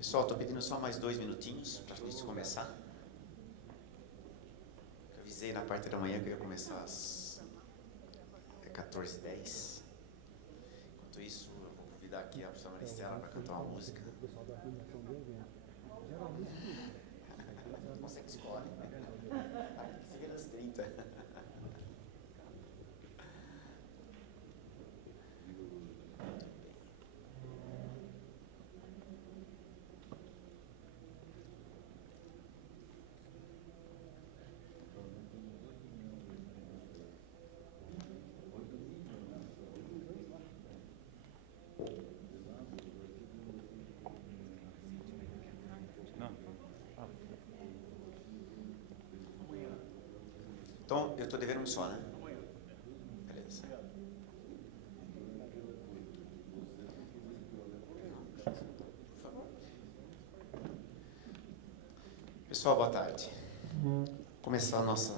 Pessoal, estou pedindo só mais 2 minutinhos para a gente começar. Eu avisei na parte da manhã que eu ia começar às 14h10. Enquanto isso, eu vou convidar aqui a professora Maristela para cantar uma música. Você que escolhe. Aqui fica nas 30. Então, eu estou devendo um só, né? Beleza. Por favor. Pessoal, boa tarde. Começar a nossa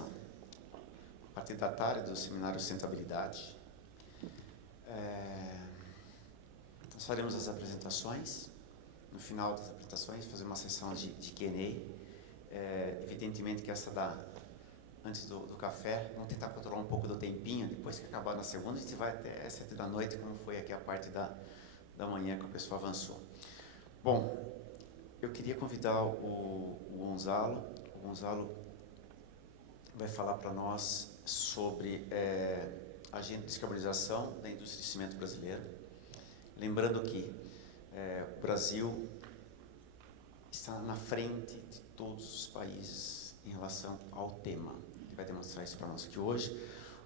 parte da tarde do seminário Sustentabilidade. Nós faremos as apresentações. No final das apresentações, fazer uma sessão de Q&A. Evidentemente que essa antes do café, vamos tentar controlar um pouco do tempinho. Depois que acabar na segunda, a gente vai até 7 da noite, como foi aqui a parte da manhã que o pessoal avançou. Bom, eu queria convidar o Gonzalo. O Gonzalo vai falar para nós sobre a agenda de descarbonização da indústria de cimento brasileira. Lembrando que o Brasil está na frente de todos os países em relação ao tema. Ele vai demonstrar isso para nós aqui hoje.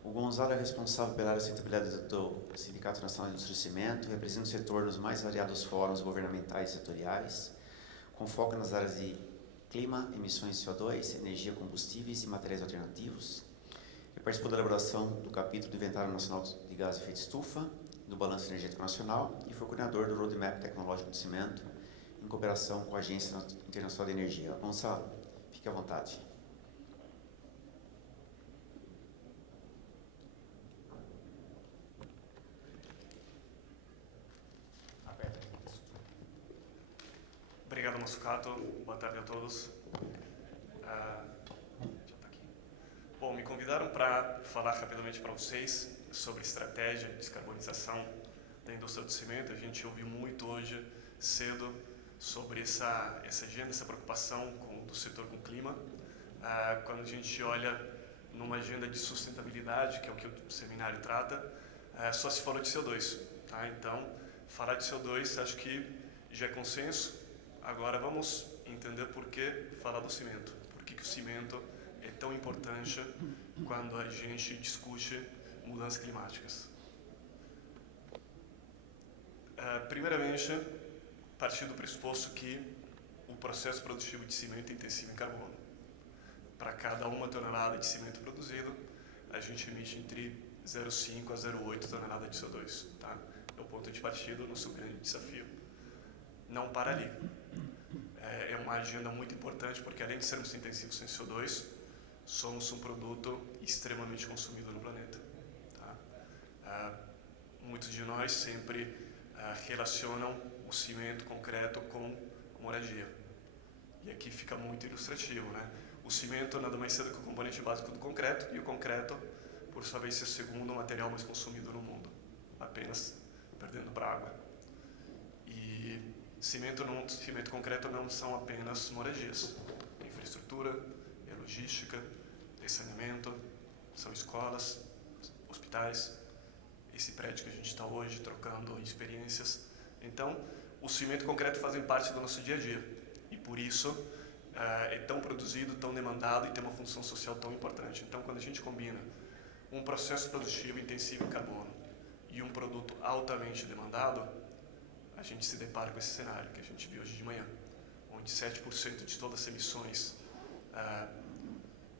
O Gonzalo é responsável pela área de sustentabilidade do Sindicato Nacional de Indústria de Cimento, representa o setor nos mais variados fóruns governamentais e setoriais, com foco nas áreas de clima, emissões de CO2, energia, combustíveis e materiais alternativos. Ele participou da elaboração do capítulo do Inventário Nacional de Gás de Efeito Estufa, do Balanço Energético Nacional, e foi coordenador do Roadmap Tecnológico de Cimento, em cooperação com a Agência Internacional de Energia. Gonçalo, fique à vontade. Obrigado, Massucato. Boa tarde a todos. Já está aqui. Bom, me convidaram para falar rapidamente para vocês sobre estratégia de descarbonização da indústria do cimento. A gente ouviu muito hoje cedo sobre essa agenda, essa preocupação do setor com o clima. Quando a gente olha numa agenda de sustentabilidade, que é o que o seminário trata, só se falou de CO2. Tá? Então, falar de CO2 acho que já é consenso. Agora vamos entender por que falar do cimento. Por que o cimento é tão importante quando a gente discute mudanças climáticas. Primeiramente, partir do pressuposto que o processo produtivo de cimento é intensivo em carbono. Para cada 1 tonelada de cimento produzido, a gente emite entre 0,5 a 0,8 toneladas de CO2. Tá? É o ponto de partida do nosso grande desafio. Não para ali. É uma agenda muito importante porque, além de sermos intensivos em CO2, somos um produto extremamente consumido no planeta. Tá? Muitos de nós sempre relacionam o cimento concreto com a moradia. E aqui fica muito ilustrativo, né? O cimento nada mais cedo que o componente básico do concreto, e o concreto, por sua vez, é o segundo material mais consumido no mundo, apenas perdendo para a água. E cimento concreto não são apenas moradias. É infraestrutura, é logística, é saneamento, são escolas, hospitais, esse prédio que a gente está hoje trocando experiências. Então, o cimento concreto fazem parte do nosso dia a dia. E por isso é tão produzido, tão demandado e tem uma função social tão importante. Então, quando a gente combina um processo produtivo intensivo em carbono e um produto altamente demandado, a gente se depara com esse cenário que a gente viu hoje de manhã, onde 7% de todas as emissões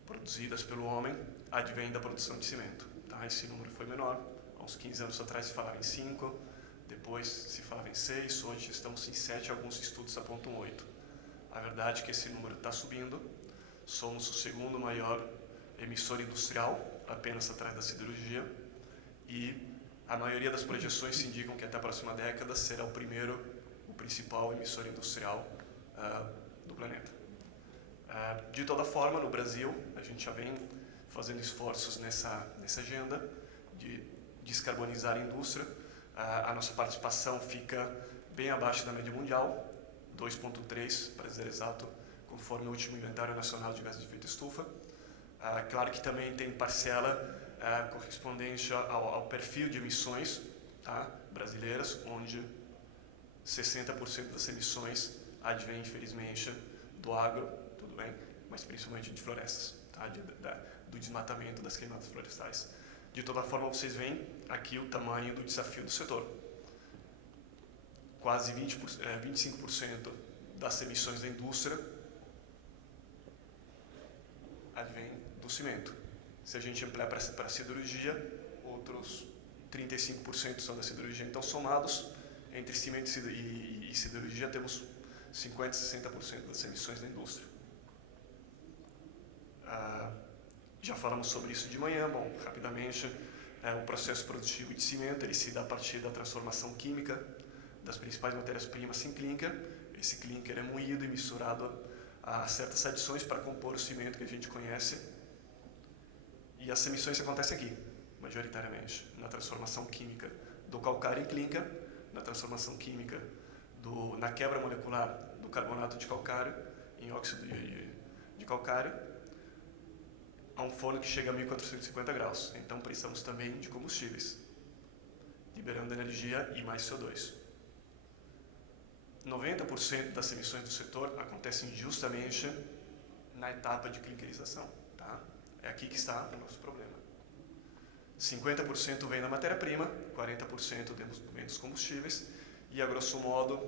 produzidas pelo homem advém da produção de cimento. Tá? Esse número foi menor. Há uns 15 anos atrás se falava em 5, depois se falava em 6, hoje estamos em 7, alguns estudos apontam 8. A verdade é que esse número está subindo. Somos o segundo maior emissor industrial, apenas atrás da siderurgia, e a maioria das projeções indicam que até a próxima década será o principal emissor industrial do planeta. De toda forma, no Brasil, a gente já vem fazendo esforços nessa agenda de descarbonizar a indústria. A nossa participação fica bem abaixo da média mundial, 2,3, para dizer exato, conforme o último inventário nacional de gases de efeito estufa. Claro que também tem parcela correspondente ao perfil de emissões, tá, brasileiras, onde 60% das emissões advém, infelizmente, do agro, tudo bem, mas principalmente de florestas, tá, do desmatamento, das queimadas florestais. De toda forma, vocês veem aqui o tamanho do desafio do setor. Quase 25% das emissões da indústria advém do cimento. Se a gente ampliar para a siderurgia, outros 35% são da siderurgia. Então, somados, entre cimento e siderurgia, temos 50% a 60% das emissões da indústria. Já falamos sobre isso de manhã. Bom, rapidamente, o processo produtivo de cimento ele se dá a partir da transformação química das principais matérias-primas em clinker. Esse clinker é moído e misturado a certas adições para compor o cimento que a gente conhece. E as emissões acontecem aqui, majoritariamente, na transformação química do calcário em clinker, na transformação química na quebra molecular do carbonato de calcário em óxido de calcário, a um forno que chega a 1450 graus. Então precisamos também de combustíveis, liberando energia e mais CO2. 90% das emissões do setor acontecem justamente na etapa de clinkerização. Tá? É aqui que está o nosso problema. 50% vem da matéria-prima, 40% vem dos combustíveis e, a grosso modo,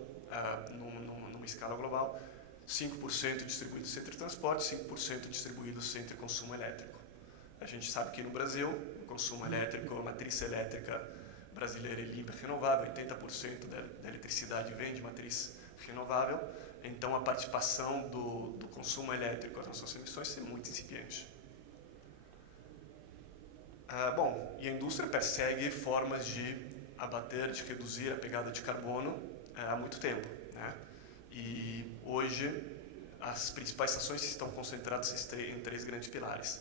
numa escala global, 5% distribuídos entre transporte, 5% distribuídos entre consumo elétrico. A gente sabe que no Brasil, o consumo elétrico, a matriz elétrica brasileira é limpa e renovável, 80% da eletricidade vem de matriz renovável, então a participação do consumo elétrico nas nossas emissões é muito incipiente. Bom, e a indústria persegue formas de abater, de reduzir a pegada de carbono há muito tempo, né? E hoje as principais ações estão concentradas em três grandes pilares,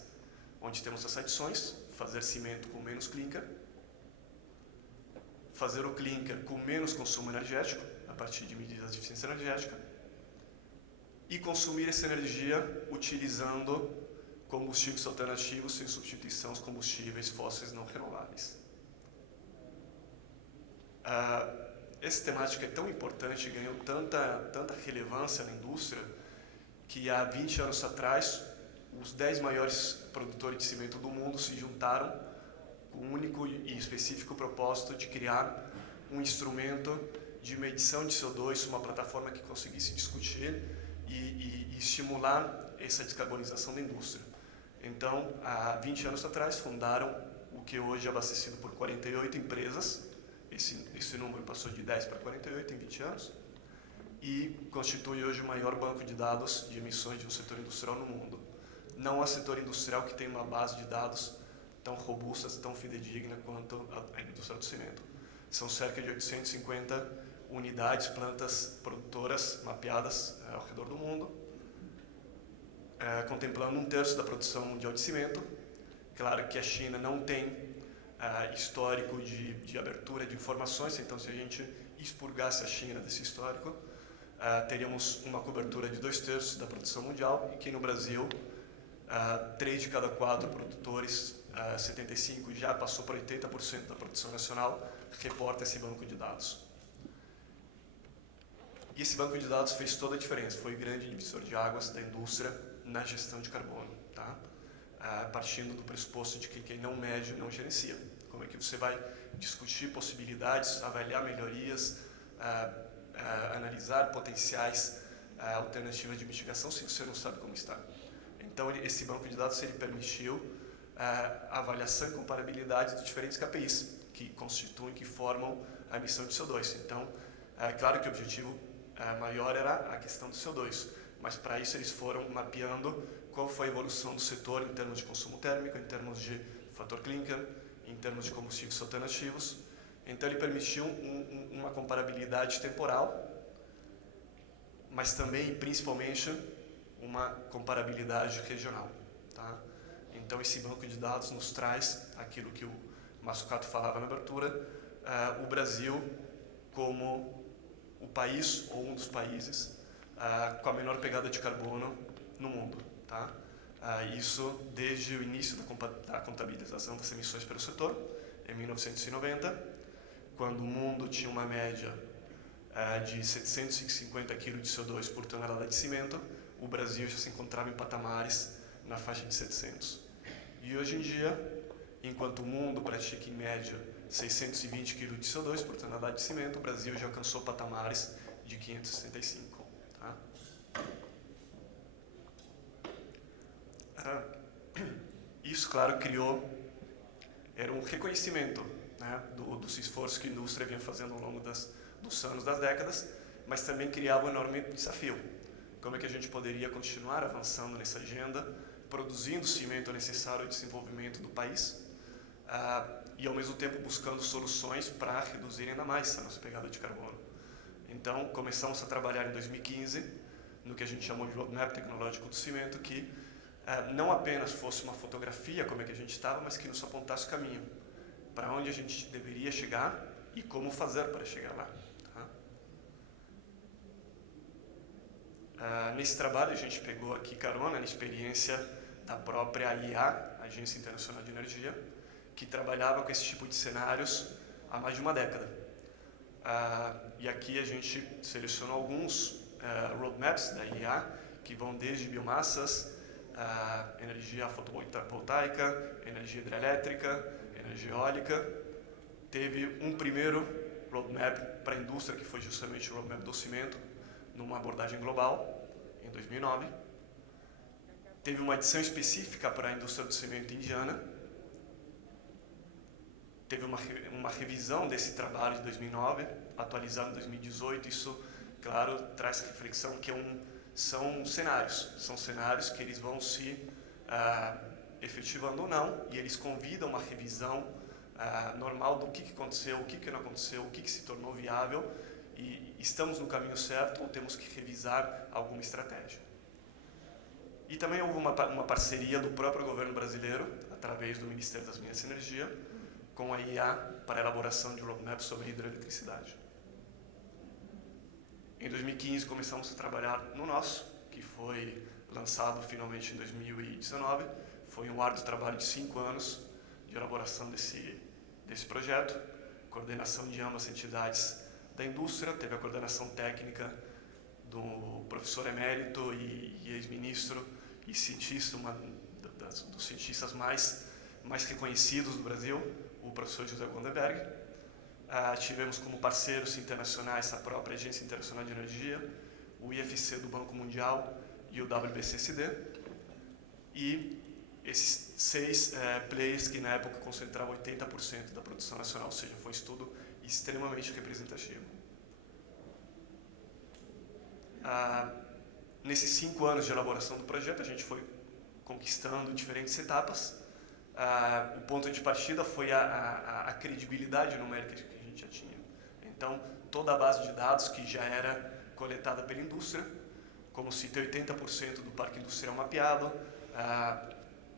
onde temos as adições: fazer cimento com menos clinker, fazer o clinker com menos consumo energético, a partir de medidas de eficiência energética, e consumir essa energia utilizando combustíveis alternativos em substituição aos combustíveis fósseis não renováveis. Essa temática é tão importante, ganhou tanta relevância na indústria, que há 20 anos atrás, os 10 maiores produtores de cimento do mundo se juntaram com o único e específico propósito de criar um instrumento de medição de CO2, uma plataforma que conseguisse discutir e estimular essa descarbonização da indústria. Então, há 20 anos atrás, fundaram o que hoje é abastecido por 48 empresas. Esse número passou de 10 para 48 em 20 anos e constitui hoje o maior banco de dados de emissões de um setor industrial no mundo. Não há setor industrial que tenha uma base de dados tão robusta, tão fidedigna quanto a indústria do cimento. São cerca de 850 unidades, plantas produtoras mapeadas ao redor do mundo, contemplando 1/3 da produção mundial de cimento. Claro que a China não tem histórico de abertura de informações, então se a gente expurgasse a China desse histórico, teríamos uma cobertura de 2/3 da produção mundial, e que no Brasil, 3 de cada 4 produtores, 75 já passou para 80% da produção nacional, reporta esse banco de dados. E esse banco de dados fez toda a diferença, foi o grande divisor de águas da indústria na gestão de carbono, tá? Partindo do pressuposto de que quem não mede não gerencia. Como é que você vai discutir possibilidades, avaliar melhorias, analisar potenciais alternativas de mitigação se você não sabe como está? Então, esse banco de dados ele permitiu a avaliação e comparabilidade de diferentes KPIs que constituem, que formam a emissão de CO2. Então, é claro que o objetivo maior era a questão do CO2, mas para isso eles foram mapeando qual foi a evolução do setor em termos de consumo térmico, em termos de fator clinker, em termos de combustíveis alternativos. Então ele permitiu uma comparabilidade temporal, mas também, principalmente, uma comparabilidade regional. Tá? Então, esse banco de dados nos traz aquilo que o Mazzucato falava na abertura, o Brasil como o país ou um dos países com a menor pegada de carbono no mundo. Tá? Isso desde o início da contabilização das emissões pelo setor, em 1990, quando o mundo tinha uma média de 750 kg de CO2 por tonelada de cimento, o Brasil já se encontrava em patamares na faixa de 700. E hoje em dia, enquanto o mundo pratica em média 620 kg de CO2 por tonelada de cimento, o Brasil já alcançou patamares de 565. Tá? Isso, claro, era um reconhecimento, né, dos esforços que a indústria vinha fazendo ao longo dos anos, das décadas, mas também criava um enorme desafio. Como é que a gente poderia continuar avançando nessa agenda, produzindo o cimento necessário ao desenvolvimento do país, e ao mesmo tempo buscando soluções para reduzir ainda mais a nossa pegada de carbono. Então, começamos a trabalhar em 2015 no que a gente chamou de Roadmap Tecnológico do Cimento, que não apenas fosse uma fotografia como é que a gente estava, mas que nos apontasse o caminho para onde a gente deveria chegar e como fazer para chegar lá. Tá? Nesse trabalho, a gente pegou aqui carona na experiência da própria IEA, Agência Internacional de Energia, que trabalhava com esse tipo de cenários há mais de uma década. E aqui a gente selecionou alguns roadmaps da IEA, que vão desde biomassas, energia fotovoltaica, energia hidrelétrica, energia eólica. Teve um primeiro roadmap para a indústria, que foi justamente o roadmap do cimento, numa abordagem global, em 2009. Teve uma edição específica para a indústria do cimento indiana. Teve uma revisão desse trabalho de 2009, atualizado em 2018. Isso, claro, traz reflexão que são cenários que eles vão se efetivando ou não, e eles convidam uma revisão normal do que aconteceu, o que não aconteceu, o que se tornou viável, e estamos no caminho certo ou temos que revisar alguma estratégia. E também houve uma parceria do próprio governo brasileiro, através do Ministério das Minas e Energia, com a IEA para a elaboração de roadmap sobre hidroeletricidade. Em 2015 começamos a trabalhar no nosso, que foi lançado finalmente em 2019. Foi um árduo trabalho de 5 anos de elaboração desse projeto, coordenação de ambas as entidades da indústria, teve a coordenação técnica do professor emérito e ex-ministro e cientista, dos cientistas mais reconhecidos do Brasil, o professor José Gondenberg. Tivemos como parceiros internacionais a própria Agência Internacional de Energia, o IFC do Banco Mundial e o WBCSD, e esses 6 players que na época concentravam 80% da produção nacional, ou seja, foi um estudo extremamente representativo. Nesses 5 anos de elaboração do projeto, a gente foi conquistando diferentes etapas. O ponto de partida foi a credibilidade numérica que a gente já tinha. Então, toda a base de dados que já era coletada pela indústria, como citei, 80% do parque industrial mapeado,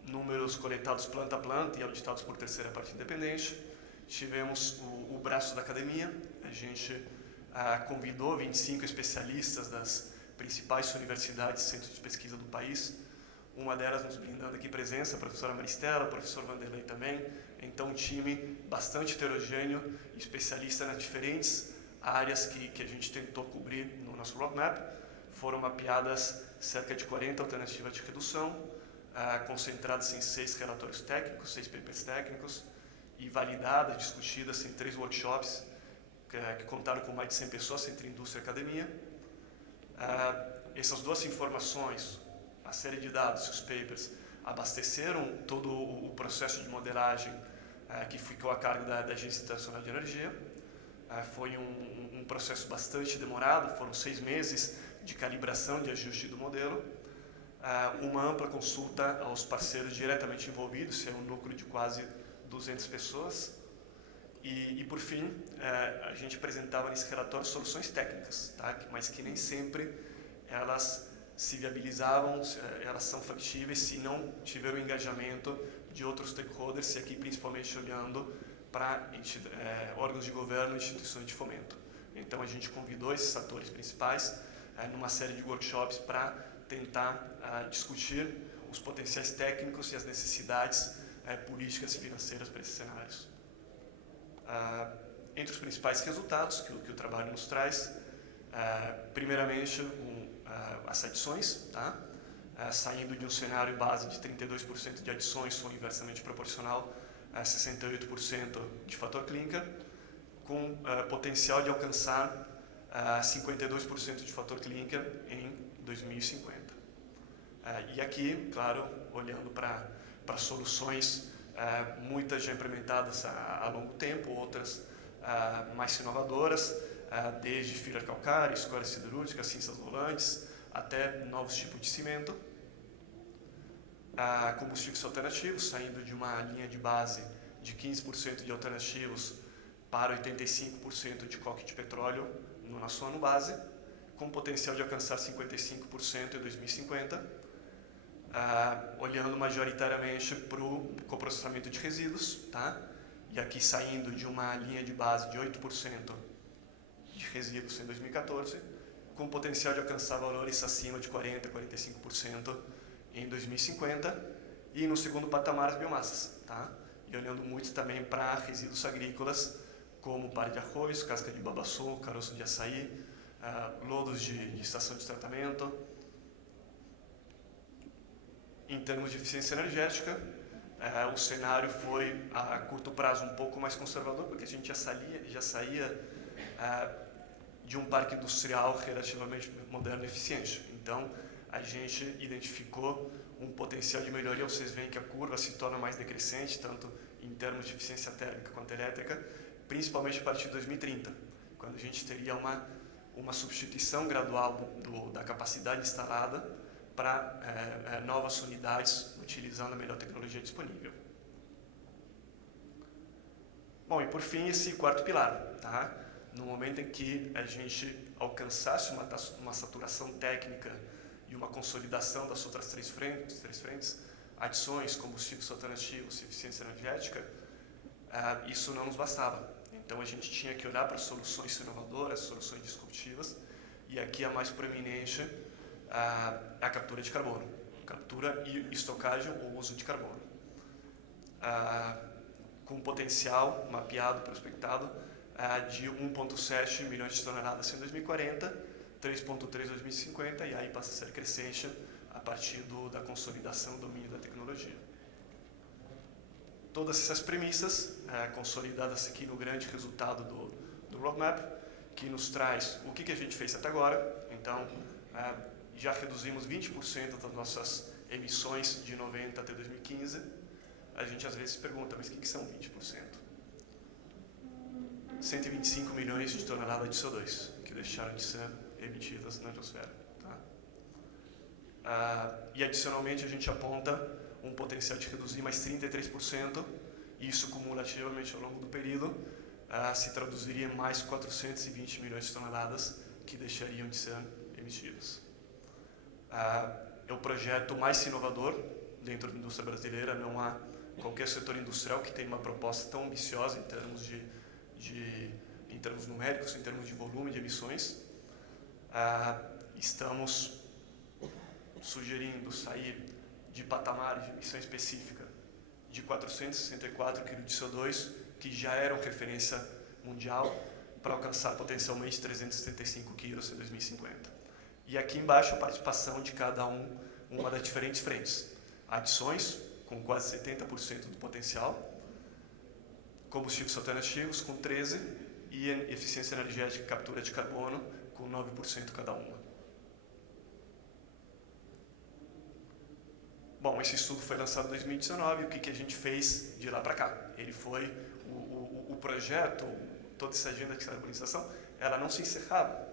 números coletados planta a planta e auditados por terceira parte independente. Tivemos o braço da academia, a gente convidou 25 especialistas das principais universidades e centros de pesquisa do país, uma delas nos brindando aqui presença, a professora Maristela, o professor Vanderlei também. Então, um time bastante heterogêneo, especialista nas diferentes áreas que a gente tentou cobrir no nosso roadmap. Foram mapeadas cerca de 40 alternativas de redução, concentradas em 6 relatórios técnicos, 6 papers técnicos, e validadas, discutidas em 3 workshops, que contaram com mais de 100 pessoas, entre indústria e academia. Essas duas informações, a série de dados e os papers, abasteceram todo o processo de modelagem que ficou a cargo da Agência Internacional de Energia. Foi um processo bastante demorado, foram 6 meses de calibração, de ajuste do modelo, uma ampla consulta aos parceiros diretamente envolvidos, é um núcleo de quase 200 pessoas, e por fim, a gente apresentava nesse relatório soluções técnicas, tá? Mas que nem sempre elas se viabilizavam, elas são factíveis se não tiver o engajamento de outros stakeholders, e aqui principalmente olhando para órgãos de governo e instituições de fomento. Então a gente convidou esses atores principais numa série de workshops para tentar discutir os potenciais técnicos e as necessidades políticas e financeiras para esses cenários. Entre os principais resultados que o trabalho nos traz, primeiramente as adições, tá? Saindo de um cenário base de 32% de adições ou inversamente proporcional a 68% de fator clínica, com potencial de alcançar 52% de fator clínica em 2050. E aqui, claro, olhando para soluções, muitas já implementadas há longo tempo, outras mais inovadoras, desde filler calcária, escória siderúrgica, cinzas volantes, até novos tipos de cimento. Combustíveis alternativos, saindo de uma linha de base de 15% de alternativos para 85% de coque de petróleo no nosso ano base, com potencial de alcançar 55% em 2050, olhando majoritariamente para o coprocessamento de resíduos, tá? E aqui saindo de uma linha de base de 8% de resíduos em 2014, com potencial de alcançar valores acima de 40%, 45% em 2050, e no segundo patamar as biomassas, tá? E olhando muito também para resíduos agrícolas, como palha de arroz, casca de babaçu, caroço de açaí, lodos de estação de tratamento. Em termos de eficiência energética, o cenário foi a curto prazo um pouco mais conservador, porque a gente já saía de um parque industrial relativamente moderno e eficiente. Então, a gente identificou um potencial de melhoria. Vocês veem que a curva se torna mais decrescente, tanto em termos de eficiência térmica quanto elétrica, principalmente a partir de 2030, quando a gente teria uma substituição gradual da capacidade instalada para novas unidades utilizando a melhor tecnologia disponível. Bom, e por fim, esse quarto pilar, tá? No momento em que a gente alcançasse uma saturação técnica e uma consolidação das outras três frentes, adições, combustíveis alternativos e eficiência energética, isso não nos bastava. Então a gente tinha que olhar para soluções inovadoras, soluções disruptivas, e aqui a mais proeminente a captura de carbono, captura e estocagem ou uso de carbono, com potencial mapeado, prospectado, de 1,7 milhões de toneladas em 2040, 3,3 em 2050, e aí passa a ser crescente a partir da consolidação do domínio da tecnologia. Todas essas premissas, consolidadas aqui no grande resultado do roadmap, que nos traz o que a gente fez até agora. Então, já reduzimos 20% das nossas emissões de 90 até 2015. A gente às vezes pergunta, mas o que são 20%? 125 milhões de toneladas de CO2 que deixaram de ser emitidas na atmosfera. Tá? E adicionalmente a gente aponta um potencial de reduzir mais 33%, e isso cumulativamente ao longo do período se traduziria em mais 420 milhões de toneladas que deixariam de ser emitidas. É o projeto mais inovador dentro da indústria brasileira. Não há qualquer setor industrial que tenha uma proposta tão ambiciosa em termos numéricos, em termos de volume de emissões. Estamos sugerindo sair de patamares de emissão específica de 464 kg de CO2, que já eram referência mundial, para alcançar potencialmente 375 kg em 2050. E aqui embaixo a participação de cada uma das diferentes frentes. Adições, com quase 70% do potencial, combustíveis alternativos, com 13%, e eficiência energética e captura de carbono, com 9% cada uma. Bom, esse estudo foi lançado em 2019, e o que a gente fez de lá para cá? Ele foi, o projeto, toda essa agenda de descarbonização, ela não se encerrava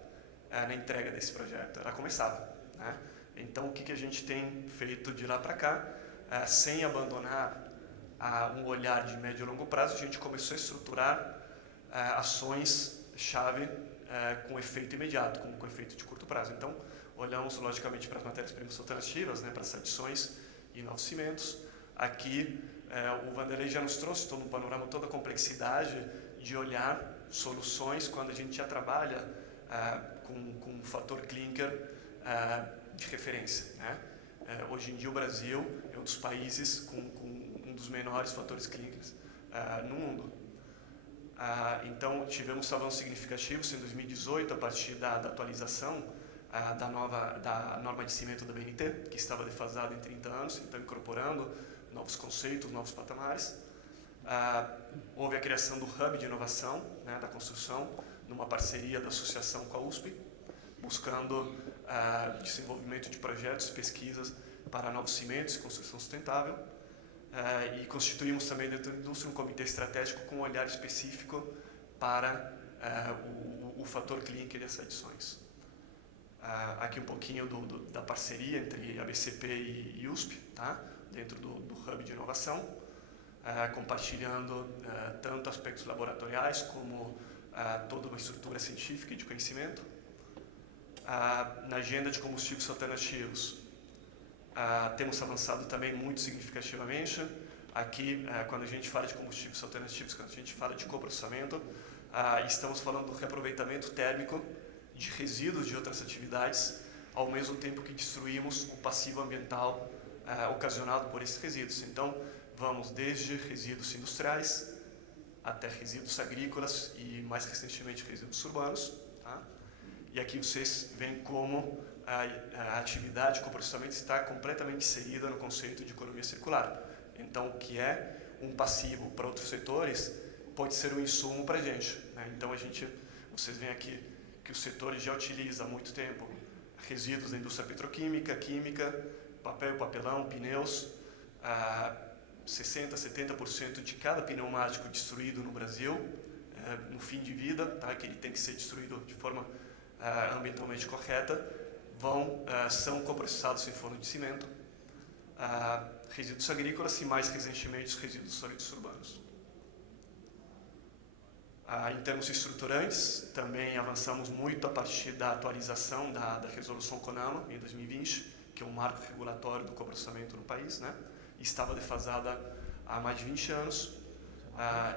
na entrega desse projeto, ela começava, né? Então, o que a gente tem feito de lá para cá, sem abandonar um olhar de médio e longo prazo, a gente começou a estruturar ações-chave com efeito imediato, com efeito de curto prazo. Então, olhamos logicamente para as matérias-primas alternativas, né, para as adições e novos cimentos. Aqui o Vanderlei já nos trouxe todo um panorama, toda a complexidade de olhar soluções quando a gente já trabalha com o fator clinker de referência, né? Hoje em dia o Brasil é um dos países com um dos menores fatores clinkers no mundo. Então tivemos avanços significativos em 2018 a partir da atualização da norma de cimento da BNT, que estava defasada em 30 anos, então incorporando novos conceitos, novos patamares. Houve a criação do Hub de Inovação, né, da construção, numa parceria da associação com a USP, buscando desenvolvimento de projetos, pesquisas para novos cimentos e construção sustentável. E constituímos também dentro da indústria um comitê estratégico com um olhar específico para o fator clinker e as adições. Aqui um pouquinho da parceria entre a BCP e USP, tá? Dentro do Hub de Inovação, compartilhando tanto aspectos laboratoriais como toda uma estrutura científica e de conhecimento. Na agenda de combustíveis alternativos, temos avançado também muito significativamente. Aqui, quando a gente fala de combustíveis alternativos, quando a gente fala de coprocessamento, estamos falando do reaproveitamento térmico de resíduos de outras atividades, ao mesmo tempo que destruímos o passivo ambiental ocasionado por esses resíduos. Então, vamos desde resíduos industriais até resíduos agrícolas e, mais recentemente, resíduos urbanos. Tá? E aqui vocês veem como a atividade de coprocessamento está completamente inserida no conceito de economia circular. Então, o que é um passivo para outros setores pode ser um insumo para a gente, né? Então, vocês veem aqui que os setores já utilizam há muito tempo resíduos da indústria petroquímica, química, papel, papelão, pneus. 60%, 70% de cada pneumático destruído no Brasil, no fim de vida, tá? Que ele tem que ser destruído de forma ambientalmente correta, são coprocessados em forno de cimento. Resíduos agrícolas e, mais recentemente, os resíduos sólidos urbanos. Em termos estruturantes, também avançamos muito a partir da atualização da resolução CONAMA, em 2020, que é um marco regulatório do coprocessamento no país, né? Estava defasada há mais de 20 anos.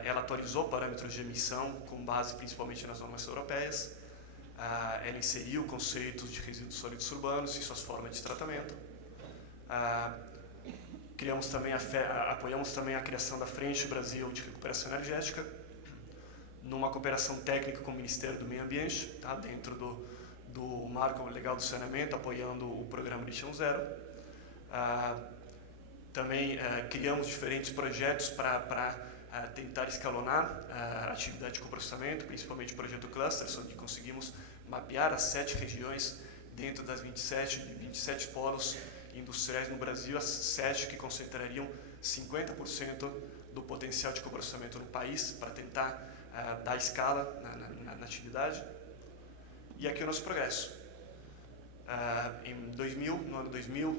Ela atualizou parâmetros de emissão com base principalmente nas normas europeias. Ela inseriu conceitos de resíduos sólidos urbanos e suas formas de tratamento. Apoiamos também a criação da Frente Brasil de Recuperação Energética, numa cooperação técnica com o Ministério do Meio Ambiente, tá? Dentro do marco legal do saneamento, apoiando o programa Lixão Zero. Também criamos diferentes projetos para tentar escalonar a atividade de coprocessamento, principalmente o projeto Clusters, onde conseguimos mapear as 7 regiões dentro das 27 polos industriais no Brasil, as 7 que concentrariam 50% do potencial de coprocessamento no país, para tentar dar escala na atividade. E aqui o nosso progresso. No ano 2000,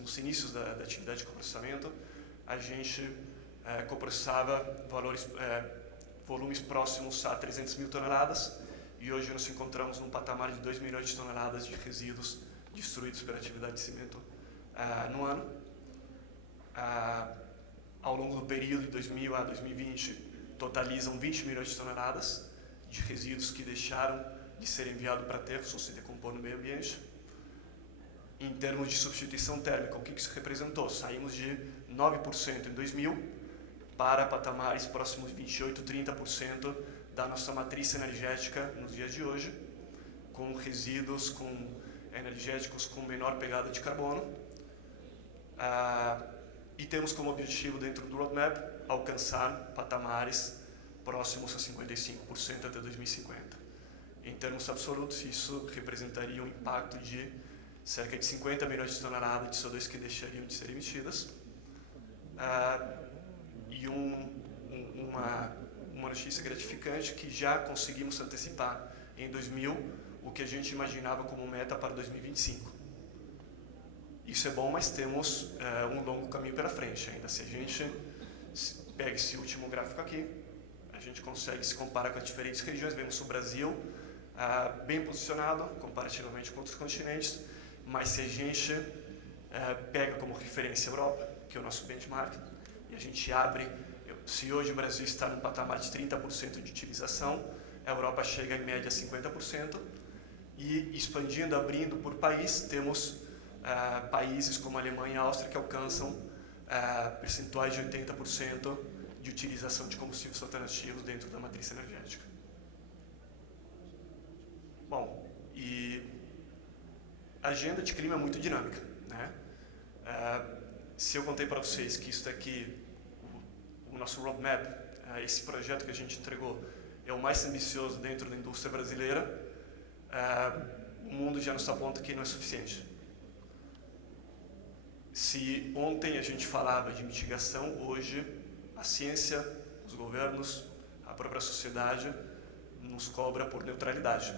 nos inícios da atividade de coprocessamento, a gente coprocessava volumes próximos a 300 mil toneladas, e hoje nos encontramos num patamar de 2 milhões de toneladas de resíduos destruídos pela atividade de cimento no ano. Ao longo do período de 2000 a 2020, totalizam 20 milhões de toneladas de resíduos que deixaram de ser enviados para aterros ou se decompor no meio ambiente. Em termos de substituição térmica, o que isso representou? Saímos de 9% em 2000 para patamares próximos de 28%, 30% da nossa matriz energética nos dias de hoje, com resíduos energéticos com menor pegada de carbono. E temos como objetivo, dentro do roadmap, alcançar patamares próximos a 55% até 2050. Em termos absolutos, isso representaria um impacto de cerca de 50 milhões de toneladas de CO2 que deixariam de ser emitidas. E uma notícia gratificante, que já conseguimos antecipar em 2000 o que a gente imaginava como meta para 2025. Isso é bom, mas temos um longo caminho pela frente ainda. Se a gente pega esse último gráfico aqui, a gente consegue se comparar com as diferentes regiões. Vemos o Brasil bem posicionado comparativamente com outros continentes, mas se a gente pega como referência a Europa, que é o nosso benchmark, e a gente abre, se hoje o Brasil está num patamar de 30% de utilização, a Europa chega em média a 50%, e expandindo, abrindo por país, temos países como a Alemanha e a Áustria que alcançam percentuais de 80% de utilização de combustíveis alternativos dentro da matriz energética. Bom, e a agenda de clima é muito dinâmica, né? Se eu contei para vocês que isso daqui, o nosso roadmap, esse projeto que a gente entregou, é o mais ambicioso dentro da indústria brasileira, o mundo já nos aponta que não é suficiente. Se ontem a gente falava de mitigação, hoje a ciência, os governos, a própria sociedade nos cobra por neutralidade.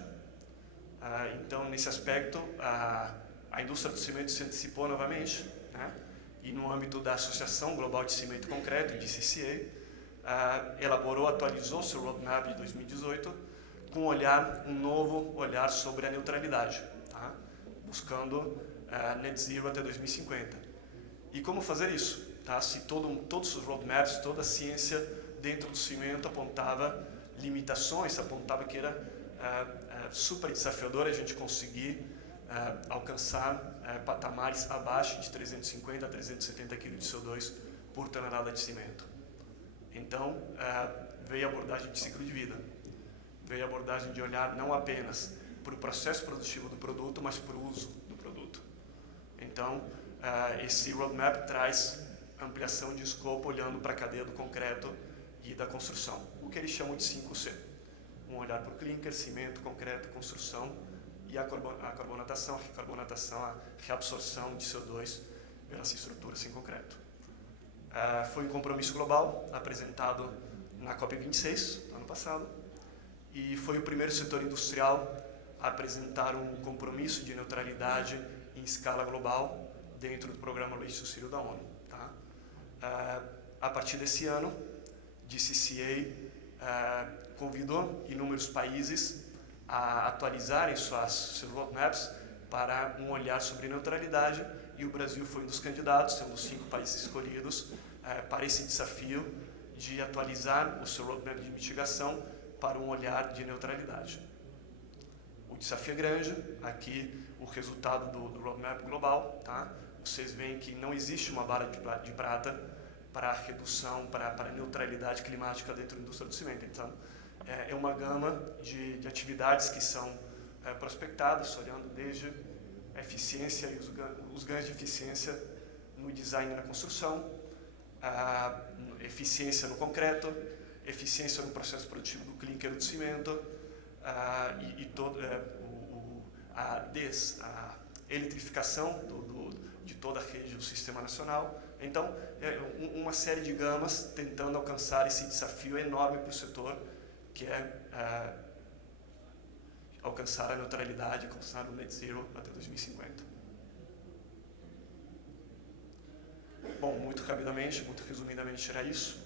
Então, nesse aspecto, a indústria do cimento se antecipou novamente, né? E no âmbito da Associação Global de Cimento Concreto, de CCA, elaborou, atualizou seu roadmap de 2018 com um novo olhar sobre a neutralidade, tá? Buscando net zero até 2050. E como fazer isso? Tá? Se todos os roadmaps, toda a ciência dentro do cimento apontava limitações, apontava que era super desafiador a gente conseguir alcançar patamares abaixo de 350 a 370 kg de CO2 por tonelada de cimento. Então, veio a abordagem de ciclo de vida. Veio a abordagem de olhar não apenas para o processo produtivo do produto, mas para o uso do produto. Então, esse roadmap traz ampliação de escopo olhando para a cadeia do concreto e da construção, o que eles chamam de 5C. Um olhar por clinker, cimento, concreto, construção e a carbonatação, a recarbonatação, a reabsorção de CO2 pelas estruturas em concreto. Foi um compromisso global apresentado na COP26, ano passado, e foi o primeiro setor industrial a apresentar um compromisso de neutralidade em escala global dentro do Programa Leite Subsídio da ONU. Tá? A partir desse ano, a CCA convidou inúmeros países a atualizarem seus roadmaps para um olhar sobre neutralidade, e o Brasil foi um dos candidatos, sendo os 5 países escolhidos para esse desafio de atualizar o seu roadmap de mitigação para um olhar de neutralidade. O desafio é grande, aqui o resultado do roadmap global, tá? Vocês veem que não existe uma bala de prata para a redução, para a neutralidade climática dentro da indústria do cimento. Então, é uma gama de atividades que são prospectadas, olhando desde a eficiência e os ganhos de eficiência no design e na construção, a eficiência no concreto, eficiência no processo produtivo do clinker do cimento, e toda a eletrificação de toda a rede do Sistema Nacional. Então, uma série de gamas tentando alcançar esse desafio enorme para o setor, que é alcançar a neutralidade, alcançar o net zero até 2050. Bom, muito rapidamente, muito resumidamente era isso.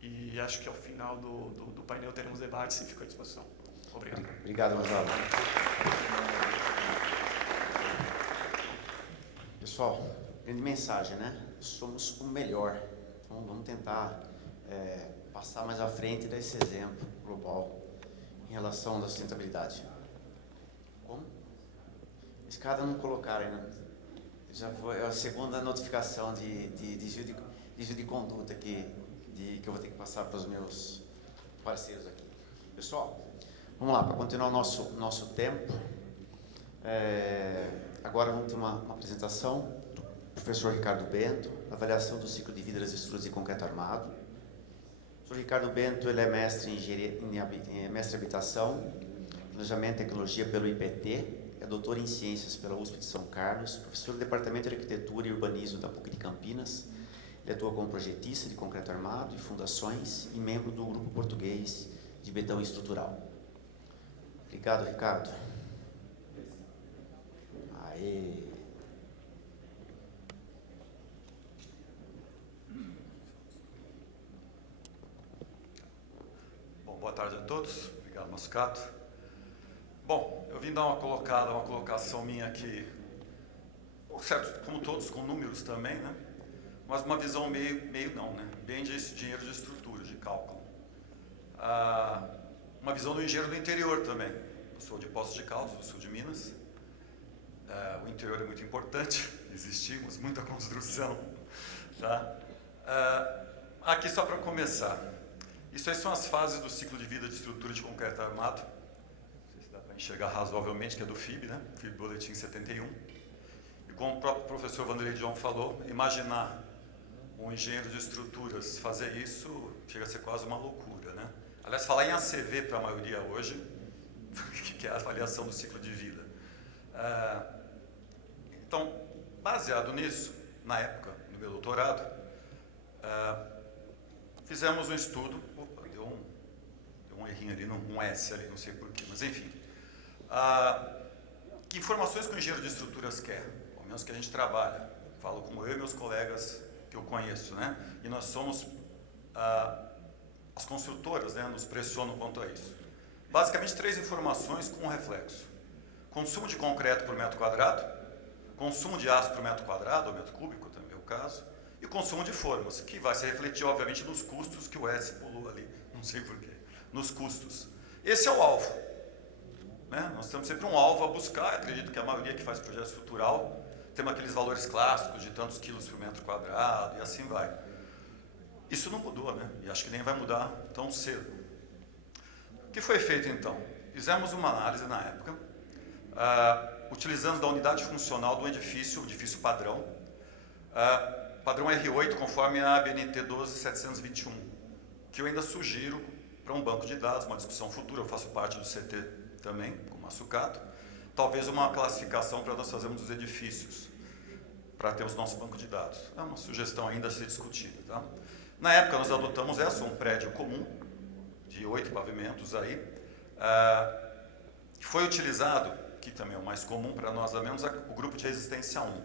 E acho que ao final do painel teremos debates e fico à disposição. Obrigado. Obrigado, Gonzalo. Pessoal, grande mensagem, né? Somos o melhor. Então, vamos tentar passar mais à frente desse exemplo global em relação à sustentabilidade. Como? Escada não colocaram ainda. Já foi a segunda notificação de desvio de conduta que eu vou ter que passar para os meus parceiros aqui. Pessoal, vamos lá, para continuar o nosso tempo. Agora vamos ter uma apresentação do professor Ricardo Bento, avaliação do ciclo de vida das estruturas de concreto armado. O professor Ricardo Bento, ele é mestre em habitação, planejamento e tecnologia pelo IPT, é doutor em ciências pela USP de São Carlos, professor do Departamento de Arquitetura e Urbanismo da PUC de Campinas. Ele atua como projetista de concreto armado e fundações e membro do grupo português de betão estrutural. Obrigado, Ricardo. Aê. Bom, boa tarde a todos. Obrigado, Mascato. vim dar uma colocação minha aqui, certo, como todos, com números também, né? Mas uma visão meio não, né? Bem de dinheiro de estrutura, de cálculo. Uma visão do engenheiro do interior também. Eu sou de Poços de Caldas, do sul de Minas. O interior é muito importante, existimos, muita construção. Tá? Aqui só para começar. Isso aí são as fases do ciclo de vida de estrutura de concreto armado. Não sei se dá para enxergar razoavelmente, que é do FIB, né? FIB Boletim 71. E como o próprio professor Vanderlei John falou, imaginar um engenheiro de estruturas fazer isso chega a ser quase uma loucura, né? Aliás, falar em ACV para a maioria hoje, que é a avaliação do ciclo de vida. Então, baseado nisso, na época do meu doutorado, fizemos um estudo. Opa, deu um errinho ali, um S ali, não sei porquê, mas enfim. Que informações que o engenheiro de estruturas quer? Ao menos que a gente trabalha. Falo como eu e meus colegas que eu conheço, né? E nós somos as construtoras, né? Nos pressionam quanto a isso. Basicamente, 3 informações com um reflexo: consumo de concreto por metro quadrado, consumo de aço por metro quadrado, ou metro cúbico, também é o caso, e o consumo de formas, que vai se refletir, obviamente, nos custos, que o S pulou ali, não sei porquê, nos custos. Esse é o alvo. Né? Nós temos sempre um alvo a buscar. Acredito que a maioria que faz projeto estrutural tem aqueles valores clássicos de tantos quilos por metro quadrado, e assim vai. Isso não mudou, né? E acho que nem vai mudar tão cedo. O que foi feito, então? Fizemos uma análise na época, utilizando da unidade funcional do edifício, o edifício padrão, padrão R8, conforme a ABNT 12721, que eu ainda sugiro para um banco de dados, uma discussão futura. Eu faço parte do CT também, como Açucato, talvez uma classificação para nós fazermos os edifícios, para ter os nossos bancos de dados. É uma sugestão ainda a ser discutida. Tá? Na época nós adotamos um prédio comum, de 8 pavimentos aí, que foi utilizado, que também é o mais comum para nós, ao menos o grupo de resistência 1.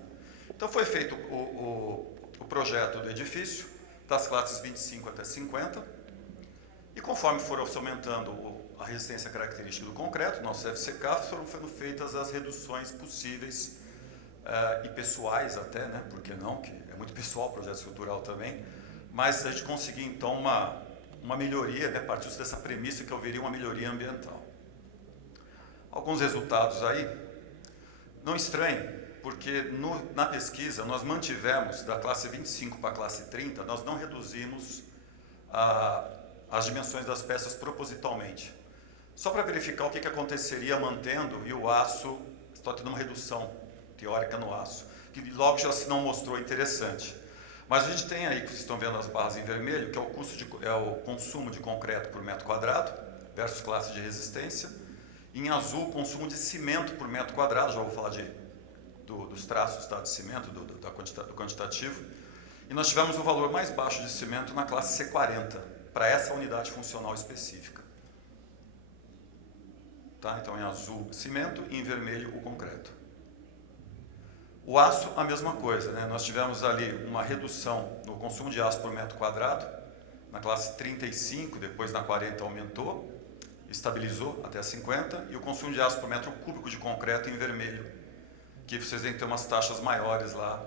Então foi feito o projeto do edifício, das classes 25 até 50, e conforme foram aumentando a resistência característica do concreto, nosso FCK, foram feitas as reduções possíveis e pessoais até, né? Por que não? Que é muito pessoal o projeto estrutural também, mas a gente conseguiu então uma melhoria, né? Partiu dessa premissa que eu veria uma melhoria ambiental. Alguns resultados aí, não estranhem, porque na pesquisa nós mantivemos da classe 25 para a classe 30, nós não reduzimos as dimensões das peças propositalmente. Só para verificar o que aconteceria mantendo, e o aço está tendo uma redução teórica no aço, que logo já se não mostrou interessante. Mas a gente tem aí, que vocês estão vendo as barras em vermelho, que é o consumo de concreto por metro quadrado, versus classe de resistência. Em azul, o consumo de cimento por metro quadrado, já vou falar dos traços, tá, de cimento, do quantitativo. E nós tivemos o valor mais baixo de cimento na classe C40, para essa unidade funcional específica. Tá? Então, em azul, cimento, e em vermelho, o concreto. O aço, a mesma coisa, né? Nós tivemos ali uma redução no consumo de aço por metro quadrado, na classe 35, depois na 40 aumentou, estabilizou até 50, e o consumo de aço por metro cúbico de concreto em vermelho, que vocês têm que ter umas taxas maiores lá,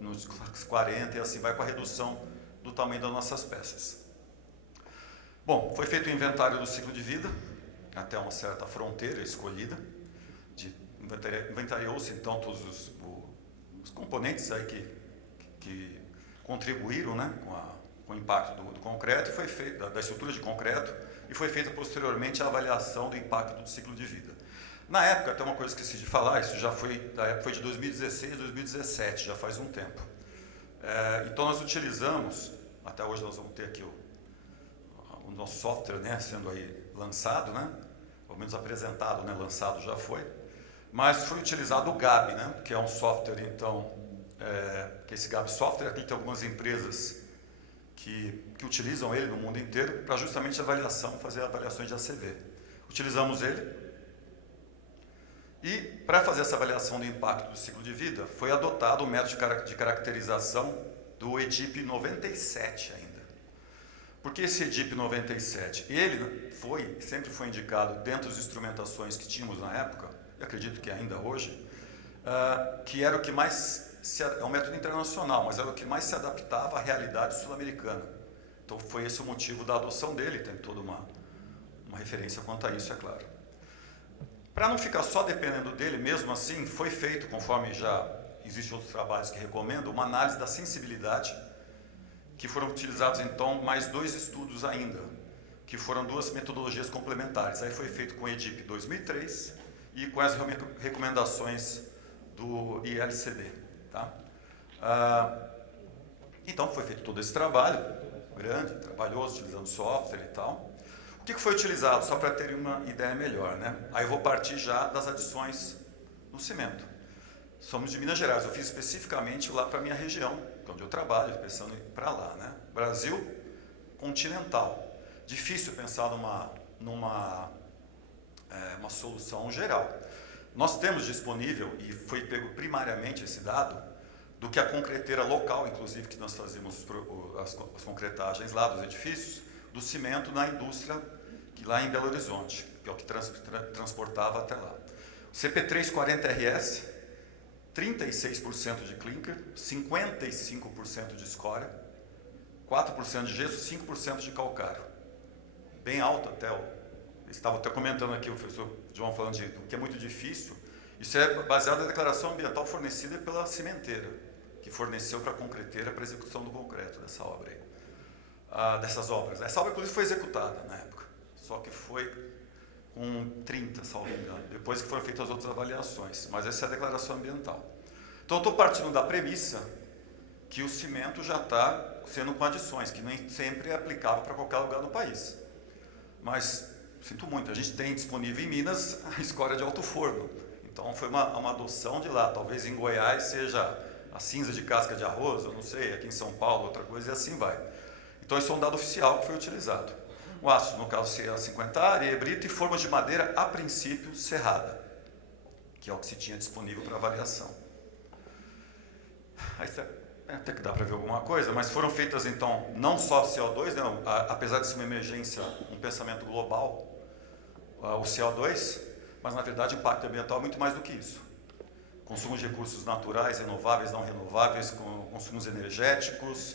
nos 40, e assim vai com a redução do tamanho das nossas peças. Bom, foi feito o inventário do ciclo de vida, até uma certa fronteira escolhida, inventariou-se então todos os componentes aí que contribuíram, né, com o impacto do concreto, e foi feito, da estrutura de concreto, e foi feita posteriormente a avaliação do impacto do ciclo de vida. Na época, até uma coisa que esqueci de falar, isso já foi de 2016, 2017, já faz um tempo. Então nós utilizamos, até hoje nós vamos ter aqui o nosso software, né, sendo aí lançado, né, pelo menos apresentado, né, lançado já foi, mas foi utilizado o GAB, né, que é um software, então, que esse GAB software, aqui tem algumas empresas que utilizam ele no mundo inteiro para justamente fazer avaliações de ACV. Utilizamos ele, e para fazer essa avaliação do impacto do ciclo de vida, foi adotado o método de caracterização do EDIP 97 ainda. Por que esse EDIP 97? Ele sempre foi indicado, dentro das instrumentações que tínhamos na época, e acredito que ainda hoje, que era o que mais, é um método internacional, mas era o que mais se adaptava à realidade sul-americana. Então foi esse o motivo da adoção dele, tem toda uma referência quanto a isso, é claro. Para não ficar só dependendo dele, mesmo assim, foi feito, conforme já existem outros trabalhos que recomendam, uma análise da sensibilidade, que foram utilizados então mais 2 estudos ainda, que foram 2 metodologias complementares. Aí foi feito com o EDIP 2003 e com as recomendações do ILCD. Tá? Então foi feito todo esse trabalho, grande, trabalhoso, utilizando software e tal. O que foi utilizado? Só para ter uma ideia melhor, né? Aí eu vou partir já das adições no cimento. Somos de Minas Gerais, eu fiz especificamente lá para a minha região, onde eu trabalho, pensando em ir para lá, né? Brasil continental. Difícil pensar numa solução geral. Nós temos disponível, e foi pego primariamente esse dado, do que a concreteira local, inclusive, que nós fazemos as concretagens lá dos edifícios, do cimento na indústria, que lá em Belo Horizonte, que é o que transportava até lá. CP340RS, 36% de clinker, 55% de escória, 4% de gesso, 5% de calcário. Bem alto até. Estava até comentando aqui o professor João falando de que é muito difícil. Isso é baseado na declaração ambiental fornecida pela cimenteira, que forneceu para a concreteira para a execução do concreto dessa obra aí. Dessas obras. Essa obra, inclusive, foi executada na época, só que foi com 30, salvo engano, depois que foram feitas as outras avaliações, mas essa é a declaração ambiental. Então, eu estou partindo da premissa que o cimento já está sendo com adições, que nem sempre é aplicável para qualquer lugar no país. Mas, sinto muito, a gente tem disponível em Minas a escória de alto forno, então foi uma adoção de lá. Talvez em Goiás seja a cinza de casca de arroz, eu não sei, aqui em São Paulo outra coisa, e assim vai. Então, isso é um dado oficial que foi utilizado. O aço, no caso, seria 50 areia, brito e formas de madeira, a princípio, serrada, que é o que se tinha disponível para avaliação. Aí, até que dá para ver alguma coisa, mas foram feitas, então, não só CO2, né, apesar de ser uma emergência, um pensamento global, o CO2, mas, na verdade, o impacto ambiental é muito mais do que isso. Consumo de recursos naturais, renováveis, não renováveis, consumos energéticos,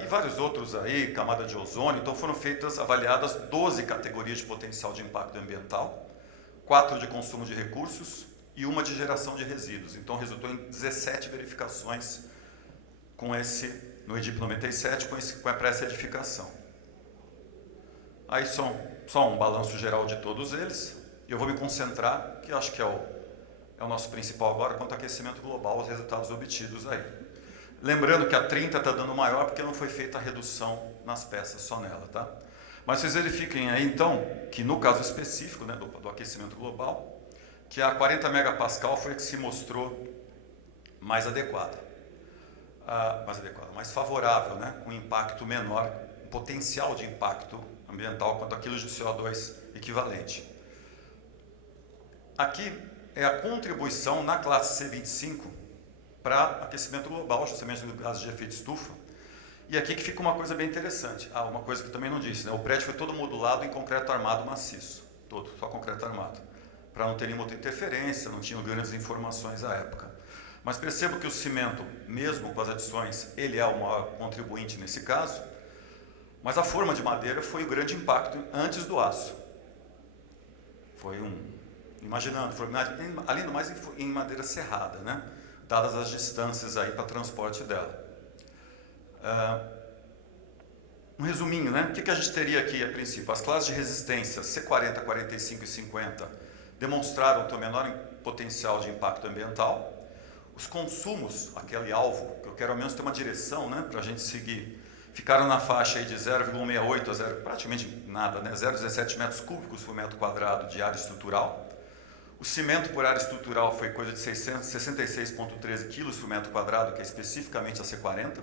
e vários outros aí, camada de ozônio. Então foram avaliadas 12 categorias de potencial de impacto ambiental, 4 de consumo de recursos e 1 de geração de resíduos. Então resultou em 17 verificações no EDIP 97 para essa edificação. Aí só um balanço geral de todos eles, e eu vou me concentrar, que acho que é o nosso principal agora, quanto ao aquecimento global, os resultados obtidos aí. Lembrando que a 30 está dando maior porque não foi feita a redução nas peças, só nela, tá? Mas vocês verifiquem aí, então, que no caso específico, né, do aquecimento global, que a 40 megapascal foi a que se mostrou mais adequada. Mais favorável, né, com impacto menor, um potencial de impacto ambiental quanto a quilos de CO2 equivalente. Aqui é a contribuição na classe C25 para aquecimento global, justamente no gases de efeito estufa. E aqui que fica uma coisa bem interessante. Uma coisa que eu também não disse, né? O prédio foi todo modulado em concreto armado maciço. Todo, só concreto armado. Para não ter nenhuma outra interferência, não tinham grandes informações à época. Mas percebo que o cimento, mesmo com as adições, ele é o maior contribuinte nesse caso, mas a forma de madeira foi o grande impacto antes do aço. Foi imaginando, foi ali mais em madeira serrada, né? Dadas as distâncias aí para transporte dela. Um resuminho, né? O que a gente teria aqui a princípio? As classes de resistência C40, 45 e 50 demonstraram ter o menor potencial de impacto ambiental. Os consumos, aquele alvo, que eu quero ao menos ter uma direção, né, para a gente seguir, ficaram na faixa aí de 0,68 a 0, praticamente nada, né, 0,17 metros cúbicos por metro quadrado de área estrutural. O cimento por área estrutural foi coisa de 66,13 quilos por metro quadrado, que é especificamente a C40.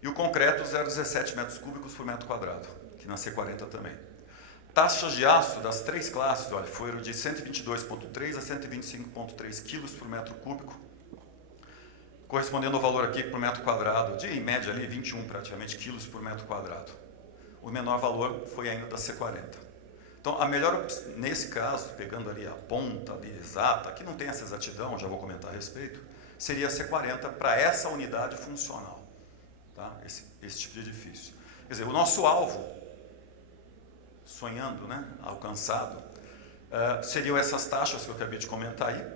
E o concreto, 0,17 metros cúbicos por metro quadrado, que na C40 também. Taxas de aço das 3 classes, olha, foram de 122,3 a 125,3 quilos por metro cúbico, correspondendo ao valor aqui por metro quadrado, de em média ali 21 praticamente quilos por metro quadrado. O menor valor foi ainda da C40. Então, nesse caso, pegando ali a ponta ali exata, que não tem essa exatidão, já vou comentar a respeito, seria a C40 para essa unidade funcional, tá? Esse tipo de edifício. Quer dizer, o nosso alvo, sonhando, né, alcançado, seriam essas taxas que eu acabei de comentar aí.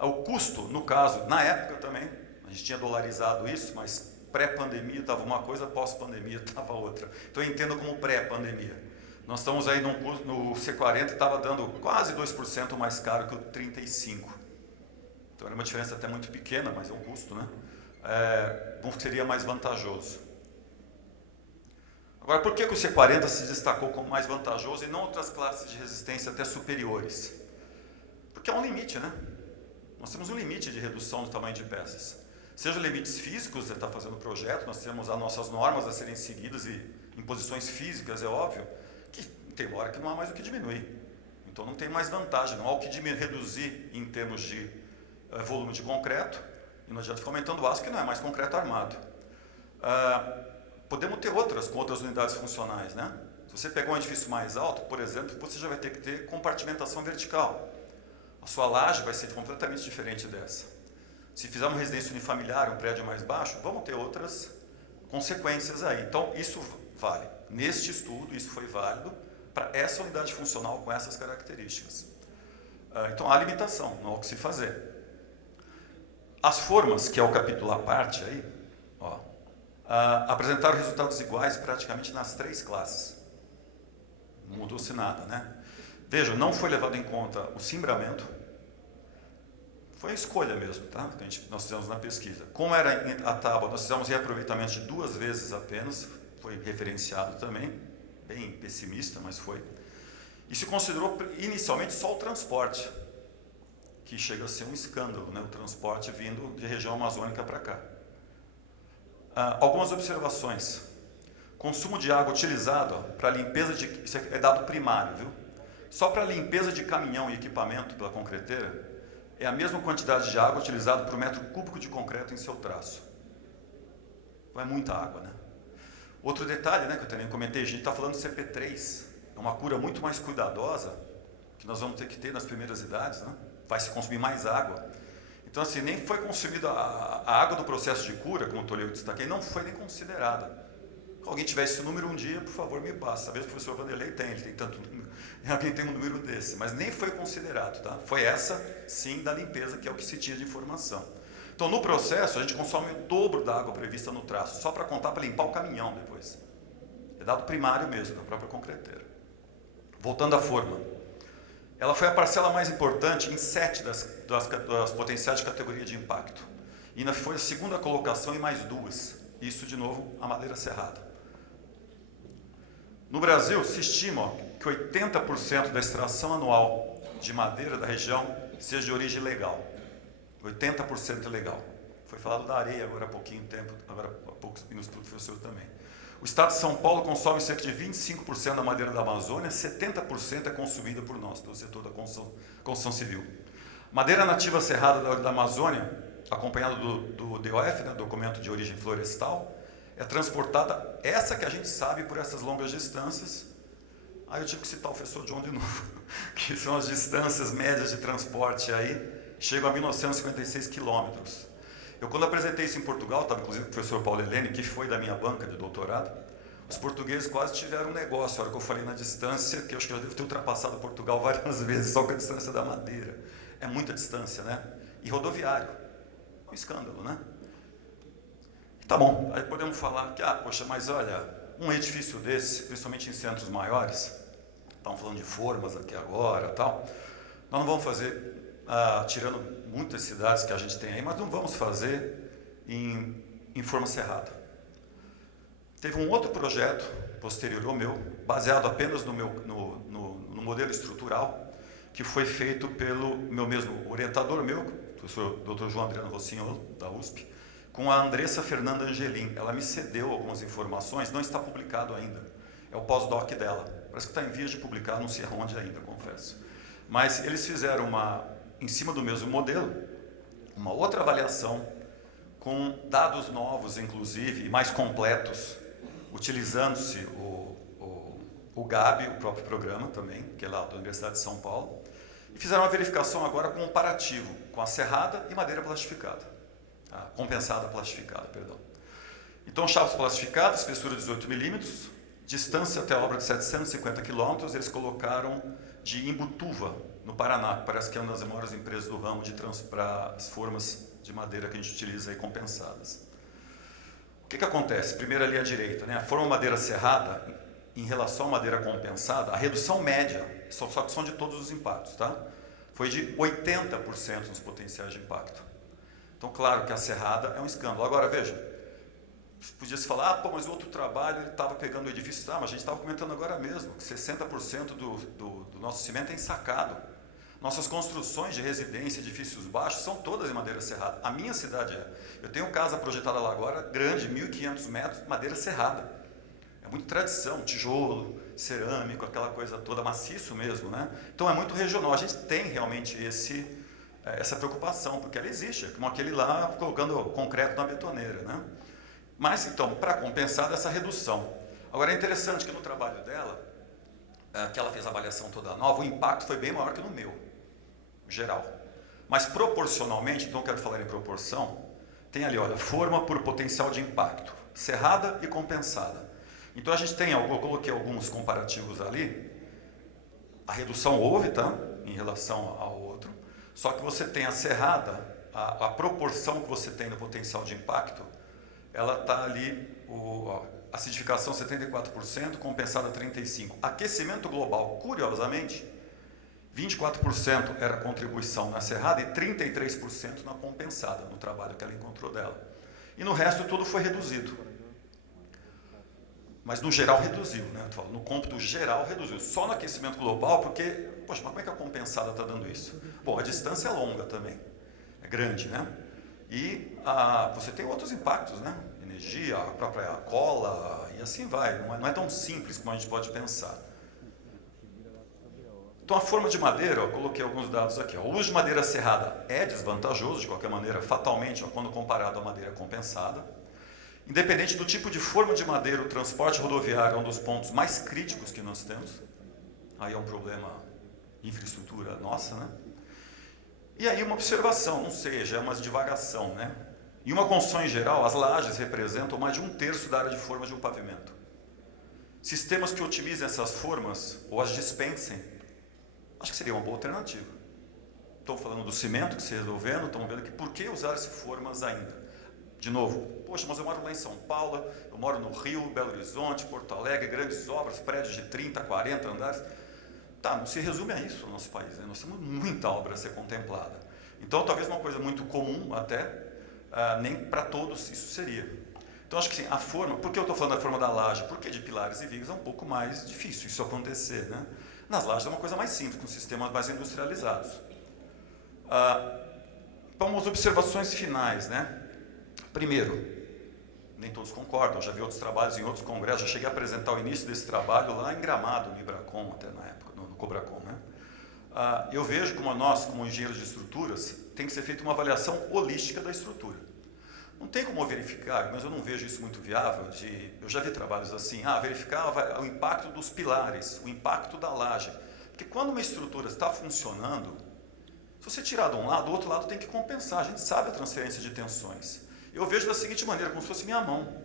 O custo, no caso, na época também, a gente tinha dolarizado isso, mas pré-pandemia estava uma coisa, pós-pandemia estava outra. Então eu entendo como pré-pandemia. Nós estamos aí no C40, estava dando quase 2% mais caro que o 35. Então era uma diferença até muito pequena, mas é um custo, né? Seria mais vantajoso. Agora, por que o C40 se destacou como mais vantajoso e não outras classes de resistência até superiores? Porque há um limite, né? Nós temos um limite de redução do tamanho de peças. Seja limites físicos, você está fazendo o projeto, nós temos as nossas normas a serem seguidas e imposições físicas, é óbvio, que tem hora que não há mais o que diminuir. Então não tem mais vantagem, não há o que reduzir em termos de volume de concreto, e não adianta ficar aumentando o aço, que não é mais concreto armado. Podemos ter outras, com outras unidades funcionais, né? Se você pegar um edifício mais alto, por exemplo, você já vai ter que ter compartimentação vertical. A sua laje vai ser completamente diferente dessa. Se fizer uma residência unifamiliar, um prédio mais baixo, vamos ter outras consequências aí. Então, isso vale. Neste estudo, isso foi válido para essa unidade funcional com essas características. Então, há limitação, não há o que se fazer. As formas, que é o capítulo à parte aí, ó, apresentaram resultados iguais praticamente nas 3 classes. Não mudou-se nada, né? Vejam, não foi levado em conta o cimbramento. Foi a escolha mesmo, tá? Que nós fizemos na pesquisa. Como era a tábua, nós fizemos reaproveitamento de 2 vezes apenas, foi referenciado também, bem pessimista, mas foi. E se considerou inicialmente só o transporte, que chega a ser um escândalo, né? O transporte vindo de região amazônica para cá. Algumas observações. Consumo de água utilizado para limpeza de... Isso é dado primário, viu? Só para limpeza de caminhão e equipamento pela concreteira, é a mesma quantidade de água utilizada por metro cúbico de concreto em seu traço. Então é muita água, né? Outro detalhe, né, que eu também comentei, a gente está falando de CP3, é uma cura muito mais cuidadosa, que nós vamos ter que ter nas primeiras idades, né? Vai se consumir mais água. Então, assim, nem foi consumida a água do processo de cura, como eu destaquei, não foi nem considerada. Se alguém tiver esse número um dia, por favor, me passa. Talvez o professor Vanderlei tenha, ele tem tanto número. Alguém tem um número desse, mas nem foi considerado, tá? Foi essa, sim, da limpeza, que é o que se tinha de informação. Então, no processo, a gente consome o dobro da água prevista no traço, só para contar, para limpar o caminhão depois. É dado primário mesmo, na própria concreteira. Voltando à forma. Ela foi a parcela mais importante em 7 das potenciais de categoria de impacto. E ainda foi a segunda colocação em mais 2. Isso, de novo, a madeira serrada. No Brasil, se estima que 80% da extração anual de madeira da região seja de origem legal. 80% é legal. Foi falado da areia agora há pouquinho tempo, agora há poucos minutos para o professor também. O estado de São Paulo consome cerca de 25% da madeira da Amazônia, 70% é consumida por nós, do setor da construção civil. Madeira nativa serrada da Amazônia, acompanhada do DOF, né, documento de origem florestal, é transportada, essa que a gente sabe, por essas longas distâncias. Aí eu tive que citar o professor John de novo, que são as distâncias médias de transporte aí, chegam a 1.956 quilômetros. Eu, quando apresentei isso em Portugal, estava inclusive com o professor Paulo Helene, que foi da minha banca de doutorado, os portugueses quase tiveram um negócio, a hora que eu falei na distância, que eu acho que eu devo ter ultrapassado Portugal várias vezes, só com a distância da madeira. É muita distância, né? E rodoviário. É um escândalo, né? Tá bom, aí podemos falar que, poxa, mas olha, um edifício desse, principalmente em centros maiores, estamos falando de formas aqui agora, tal, nós não vamos fazer, tirando muitas cidades que a gente tem aí, mas não vamos fazer em forma cerrada. Teve um outro projeto posterior ao meu, baseado apenas no modelo estrutural, que foi feito pelo meu mesmo orientador meu, o professor Dr. João Adriano Rossignol, da USP, com a Andressa Fernanda Angelim. Ela me cedeu algumas informações, não está publicado ainda. É o pós-doc dela. Parece que está em vias de publicar, não sei aonde ainda, confesso. Mas eles fizeram em cima do mesmo modelo, uma outra avaliação, com dados novos, inclusive, e mais completos, utilizando-se o GAB, o próprio programa também, que é lá da Universidade de São Paulo, e fizeram uma verificação agora comparativo com a serrada e madeira plastificada, compensada plastificada, perdão. Então, chapas plastificadas, espessura 18 milímetros, distância até a obra de 750 quilômetros, eles colocaram de Imbutuva, no Paraná, que parece que é uma das maiores empresas do ramo para as formas de madeira que a gente utiliza aí compensadas. O que acontece? Primeiro ali à direita, né? A forma madeira serrada, em relação à madeira compensada, a redução média, só que são de todos os impactos, tá? Foi de 80% nos potenciais de impacto. Então, claro que a serrada é um escândalo. Agora, veja, podia se falar, pô, mas o outro trabalho ele estava pegando o edifício, mas a gente estava comentando agora mesmo, que 60% do nosso cimento é ensacado. Nossas construções de residência, edifícios baixos, são todas em madeira serrada. A minha cidade é. Eu tenho casa projetada lá agora, grande, 1.500 metros, madeira serrada. É muito tradição, tijolo, cerâmico, aquela coisa toda, maciço mesmo, né? Então é muito regional. A gente tem realmente essa preocupação, porque ela existe, como aquele lá colocando concreto na betoneira, né? Mas, então, para compensar essa redução. Agora, é interessante que no trabalho dela, que ela fez a avaliação toda nova, o impacto foi bem maior que no meu, geral. Mas, proporcionalmente, então, eu quero falar em proporção, tem ali, olha, forma por potencial de impacto, serrada e compensada. Então, a gente tem, eu coloquei alguns comparativos ali, a redução houve, tá? Em relação ao outro, só que você tem a serrada, a proporção que você tem no potencial de impacto, ela está ali, acidificação 74%, compensada 35%. Aquecimento global, curiosamente, 24% era contribuição na serrada e 33% na compensada, no trabalho que ela encontrou dela. E no resto tudo foi reduzido. Mas no geral reduziu, né? No cômputo geral reduziu. Só no aquecimento global, porque, poxa, mas como é que a compensada está dando isso? Bom, a distância é longa também, é grande, né? E você tem outros impactos, né? Energia, a própria cola, e assim vai. Não é tão simples como a gente pode pensar. Então, a forma de madeira, eu coloquei alguns dados aqui. O uso de madeira serrada é desvantajoso, de qualquer maneira, fatalmente, quando comparado à madeira compensada. Independente do tipo de forma de madeira, o transporte rodoviário é um dos pontos mais críticos que nós temos. Aí é um problema de infraestrutura nossa, né? E aí uma observação, não sei, já é uma divagação, né? Em uma construção em geral, as lajes representam mais de 1/3 da área de forma de um pavimento. Sistemas que otimizem essas formas, ou as dispensem, acho que seria uma boa alternativa. Estou falando do cimento que se resolvendo, estamos vendo que por que usar essas formas ainda? De novo, poxa, mas eu moro lá em São Paulo, eu moro no Rio, Belo Horizonte, Porto Alegre, grandes obras, prédios de 30, 40 andares. Tá, não se resume a isso no nosso país, né? Nós temos muita obra a ser contemplada. Então, talvez uma coisa muito comum até, nem para todos isso seria. Então, acho que sim, a forma, por que eu estou falando da forma da laje? Porque de pilares e vigas é um pouco mais difícil isso acontecer, né? Nas lajes é uma coisa mais simples, com sistemas mais industrializados. Vamos observações finais, né? Primeiro, nem todos concordam, já vi outros trabalhos em outros congressos, já cheguei a apresentar o início desse trabalho lá em Gramado, no Ibracom, até na época, no Cobracom, né? Eu vejo como nós, como engenheiros de estruturas, tem que ser feita uma avaliação holística da estrutura. Não tem como verificar, mas eu não vejo isso muito viável, eu já vi trabalhos assim, verificar o impacto dos pilares, o impacto da laje. Porque quando uma estrutura está funcionando, se você tirar de um lado, o outro lado tem que compensar, a gente sabe a transferência de tensões. Eu vejo da seguinte maneira, como se fosse minha mão.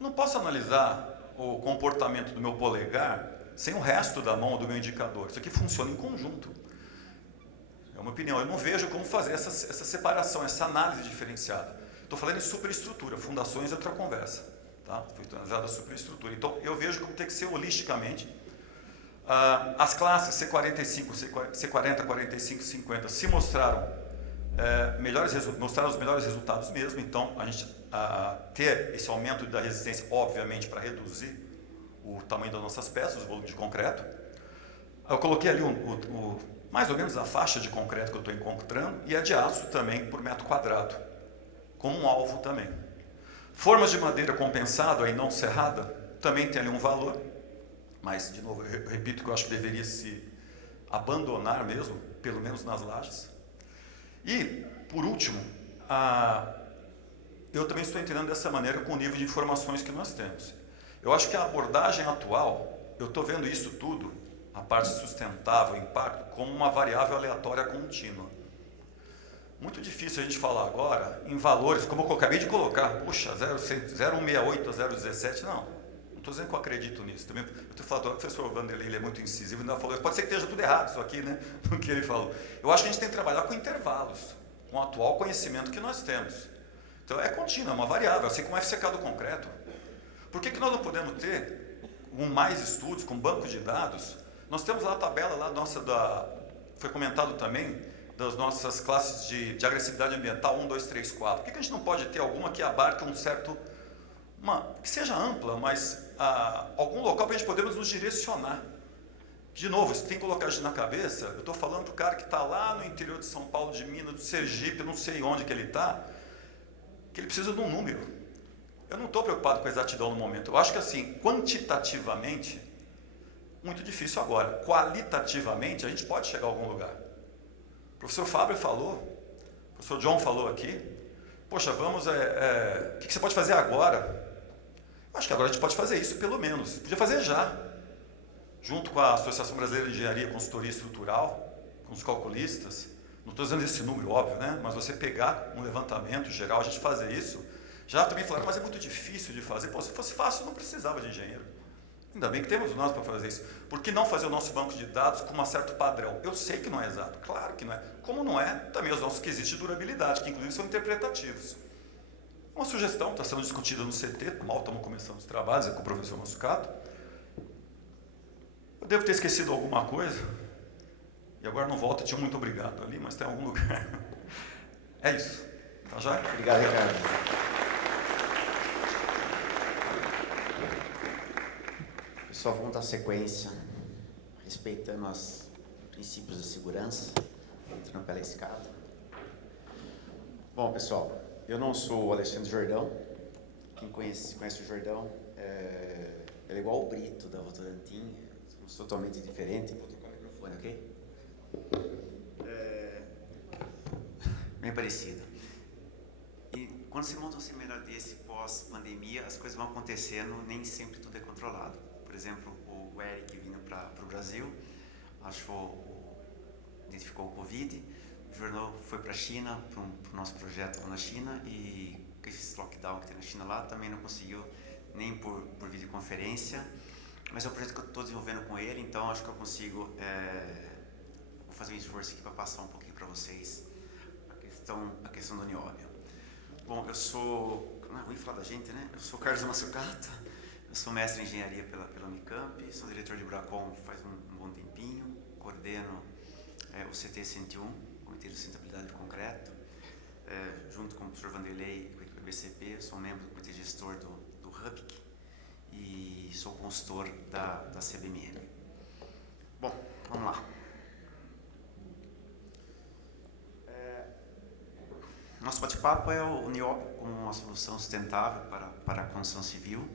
Eu não posso analisar o comportamento do meu polegar sem o resto da mão ou do meu indicador. Isso aqui funciona em conjunto. É uma opinião. Eu não vejo como fazer essa separação, essa análise diferenciada. Estou falando em superestrutura, fundações é outra conversa. Tá? Foi analisada a superestrutura. Então, eu vejo como tem que ser holisticamente. As classes C45, C40, 45, 50 se mostraram mostraram os melhores resultados mesmo. Então, a gente ter esse aumento da resistência, obviamente, para reduzir o tamanho das nossas peças, o volume de concreto. Eu coloquei ali mais ou menos a faixa de concreto que eu estou encontrando e a de aço também por metro quadrado, como um alvo também. Formas de madeira compensada, aí não serrada, também tem ali um valor, mas, de novo, eu repito que eu acho que deveria se abandonar mesmo, pelo menos nas lajes. E, por último, eu também estou entendendo dessa maneira com o nível de informações que nós temos. Eu acho que a abordagem atual eu estou vendo isso tudo, a parte sustentável, o impacto, como uma variável aleatória contínua. Muito difícil a gente falar agora em valores, como eu acabei de colocar, puxa, 0,168 a 0,17, não estou dizendo que eu acredito nisso. Também, eu estou falando, o professor Vanderlei, ele é muito incisivo, ainda falou, pode ser que esteja tudo errado isso aqui, né, no que ele falou. Eu acho que a gente tem que trabalhar com intervalos, com o atual conhecimento que nós temos. Então é contínua, é uma variável, assim como o FCK do concreto. Por que nós não podemos ter, com mais estudos, com banco de dados, nós temos lá a tabela lá nossa foi comentado também, das nossas classes de agressividade ambiental 1, 2, 3, 4. Por que a gente não pode ter alguma que abarque um certo, que seja ampla, mas algum local para a gente podermos nos direcionar? De novo, você tem que colocar isso na cabeça. Eu estou falando para o cara que está lá no interior de São Paulo, de Minas, do Sergipe, eu não sei onde que ele está, que ele precisa de um número. Eu não estou preocupado com a exatidão no momento. Eu acho que assim, quantitativamente, muito difícil agora. Qualitativamente, a gente pode chegar a algum lugar. O professor Fábio falou, o professor John falou aqui, poxa, vamos, o que você pode fazer agora? Eu acho que agora a gente pode fazer isso, pelo menos. Podia fazer já, junto com a Associação Brasileira de Engenharia e Consultoria Estrutural, com os calculistas. Não estou dizendo esse número, óbvio, né? Mas você pegar um levantamento geral, a gente fazer isso. Já também falaram, mas é muito difícil de fazer. Pô, se fosse fácil, não precisava de engenheiro. Ainda bem que temos nós para fazer isso. Por que não fazer o nosso banco de dados com um certo padrão? Eu sei que não é exato, claro que não é. Como não é também os nossos quesitos de durabilidade, que inclusive são interpretativos. Uma sugestão está sendo discutida no CT, mal estamos começando os trabalhos, é com o professor Massucato. Eu devo ter esquecido alguma coisa, e agora não volta, tinha muito obrigado ali, mas tem algum lugar. É isso. Tá já? Obrigado, Ricardo. Pessoal, vamos dar sequência, respeitando os princípios da segurança, entrando pela escada. Bom, pessoal, eu não sou o Alexandre Jordão. Quem conhece o Jordão, ele é igual o Brito da Votorantim, somos totalmente diferentes. Vou tocar o microfone, ok? Bem parecido. E quando você monta um seminário desse pós-pandemia, as coisas vão acontecendo, nem sempre tudo é controlado. Por exemplo, o Eric vindo para o Brasil, identificou o Covid, o jornal foi para a China, para o nosso projeto lá na China, e com esse lockdown que tem na China lá, também não conseguiu nem por videoconferência, mas é um projeto que eu estou desenvolvendo com ele, então acho que eu consigo vou fazer um esforço aqui para passar um pouquinho para vocês a questão do nióbio. Bom, eu sou, não é ruim falar da gente, né? Eu sou Carlos Massucato. Eu sou mestre em engenharia pela Unicamp, sou diretor de Bracon faz um bom tempinho, coordeno o CT 101, Comitê de Sustentabilidade do Concreto, junto com o professor Vanderlei e com o IBCP, sou membro do comitê gestor do HUBIC e sou consultor da CBMM. Bom, vamos lá. Nosso bate-papo é o nióbio como uma solução sustentável para a construção civil.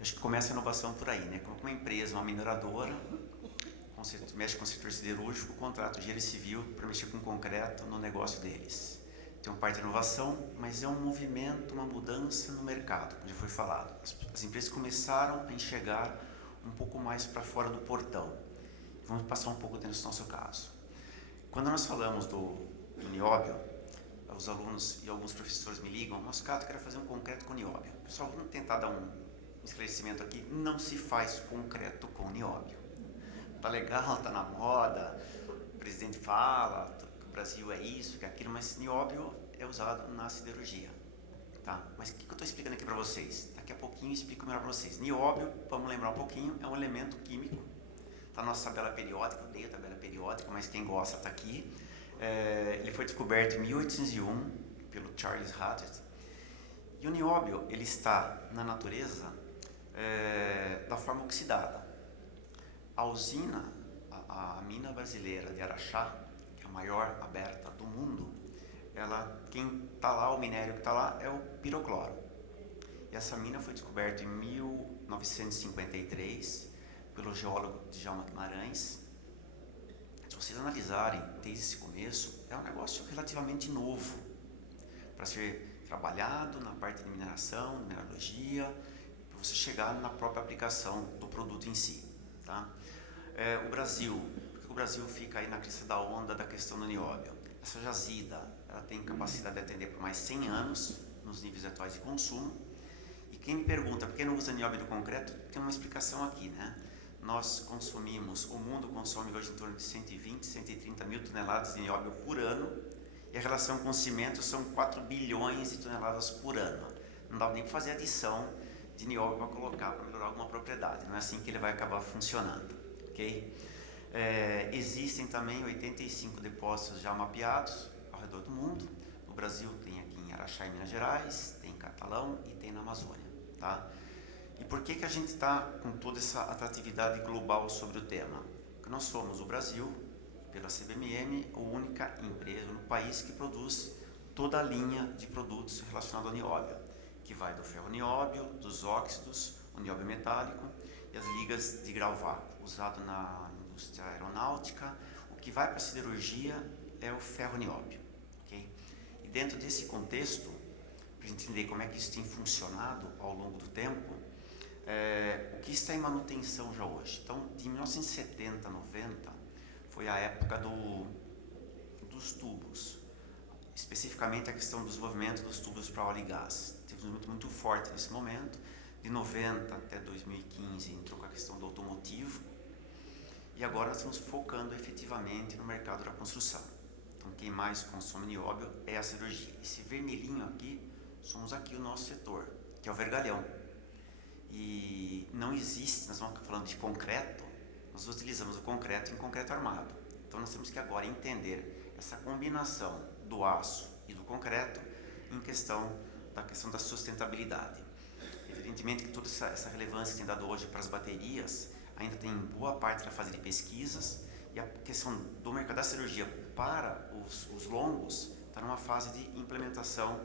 Acho que começa a inovação por aí, né? Como uma empresa, uma mineradora, mexe com o setor siderúrgico, contrata o engenheiro civil para mexer com concreto no negócio deles. Tem uma parte de inovação, mas é um movimento, uma mudança no mercado, como já foi falado. As empresas começaram a enxergar um pouco mais para fora do portão. Vamos passar um pouco dentro do nosso caso. Quando nós falamos do nióbio, os alunos e alguns professores me ligam, Massucato, eu quero fazer um concreto com nióbio. Pessoal, vamos tentar dar um esclarecimento aqui, não se faz concreto com nióbio. Tá legal, tá na moda, o presidente fala que o Brasil é isso, que é aquilo, mas nióbio é usado na siderurgia. Tá? Mas o que eu estou explicando aqui para vocês? Daqui a pouquinho eu explico melhor para vocês. Nióbio, vamos lembrar um pouquinho, é um elemento químico. Tá na nossa tabela periódica, eu odeio a tabela periódica, mas quem gosta está aqui. Ele foi descoberto em 1801 pelo Charles Haddett. E o nióbio, ele está na natureza da forma oxidada. A usina, a mina brasileira de Araxá, que é a maior aberta do mundo, quem está lá, o minério que está lá, é o pirocloro. E essa mina foi descoberta em 1953 pelo geólogo Djalma Guimarães. Se vocês analisarem desde esse começo, é um negócio relativamente novo para ser trabalhado na parte de mineração, mineralogia, para você chegar na própria aplicação do produto em si. Tá? Porque o Brasil fica aí na crista da onda da questão do nióbio. Essa jazida, ela tem capacidade de atender por mais 100 anos nos níveis atuais de consumo. E quem me pergunta por que não usa nióbio no concreto, tem uma explicação aqui, né? O mundo consome hoje em torno de 120, 130 mil toneladas de nióbio por ano, e a relação com o cimento são 4 bilhões de toneladas por ano. Não dá nem para fazer adição de nióbio para colocar, para melhorar alguma propriedade, não é assim que ele vai acabar funcionando, ok? Existem também 85 depósitos já mapeados ao redor do mundo. No Brasil tem aqui em Araxá, em Minas Gerais, tem em Catalão e tem na Amazônia, tá? E por que a gente está com toda essa atratividade global sobre o tema? Porque nós somos o Brasil, pela CBMM, a única empresa no país que produz toda a linha de produtos relacionados ao nióbio, que vai do ferro-nióbio, dos óxidos, o nióbio metálico e as ligas de grau vácuo, usado na indústria aeronáutica. O que vai para a siderurgia é o ferro-nióbio, ok? E dentro desse contexto, para a gente entender como é que isso tem funcionado ao longo do tempo, o que está em manutenção já hoje. Então, de 1970, 90, foi a época dos tubos, especificamente a questão do desenvolvimento dos tubos para óleo e gás. Teve um desenvolvimento muito forte nesse momento. De 90 até 2015 entrou com a questão do automotivo, e agora nós estamos focando efetivamente no mercado da construção. Então, quem mais consome nióbio é a siderurgia. Esse vermelhinho aqui, somos aqui o nosso setor, que é o vergalhão. E não existe, nós estamos falando de concreto, nós utilizamos o concreto em concreto armado. Então nós temos que agora entender essa combinação do aço e do concreto em questão da sustentabilidade. Evidentemente que toda essa relevância que tem dado hoje para as baterias ainda tem boa parte da fase de pesquisas, e a questão do mercado da cirurgia para os longos está numa fase de implementação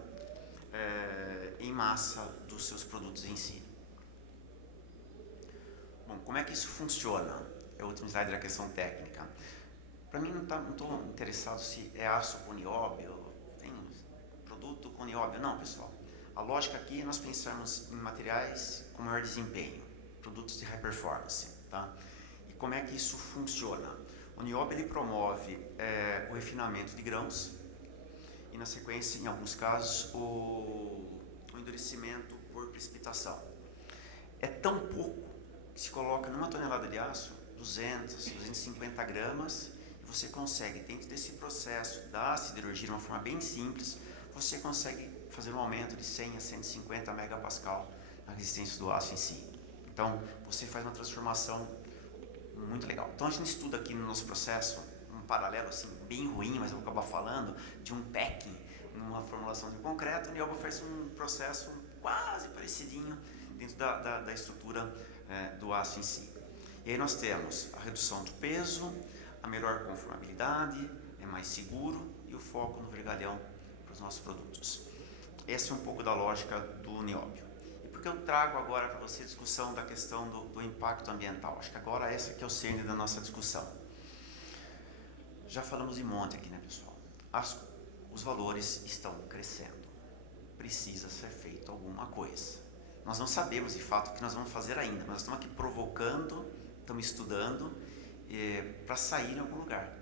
em massa dos seus produtos em si. Bom, como é que isso funciona? É a última slide da questão técnica. Para mim, não estou interessado se é aço com nióbio, tem produto com nióbio. Não, pessoal. A lógica aqui é nós pensarmos em materiais com maior desempenho, produtos de high performance, tá? E como é que isso funciona? O nióbio ele promove o refinamento de grãos e, na sequência, em alguns casos, o endurecimento por precipitação. É tão pouco que se coloca numa tonelada de aço 200, 250 gramas, e você consegue, dentro desse processo da siderurgia, de uma forma bem simples, você consegue fazer um aumento de 100 a 150 megapascal na resistência do aço em si. Então, você faz uma transformação muito legal. Então, a gente estuda aqui no nosso processo um paralelo assim, bem ruim, mas eu vou acabar falando, de um packing numa formulação de concreto, e o nióbio faz um processo quase parecidinho dentro da estrutura do aço em si. E aí nós temos a redução do peso, a melhor conformabilidade, é mais seguro, e o foco no vergalhão para os nossos produtos. Essa é um pouco da lógica do nióbio. E por que eu trago agora para você a discussão da questão do impacto ambiental? Acho que agora essa que é o cerne da nossa discussão. Já falamos de monte aqui, né, pessoal? Os valores estão crescendo. Precisa ser feito alguma coisa. Nós não sabemos de fato o que nós vamos fazer ainda, mas estamos aqui provocando, estamos estudando para sair em algum lugar.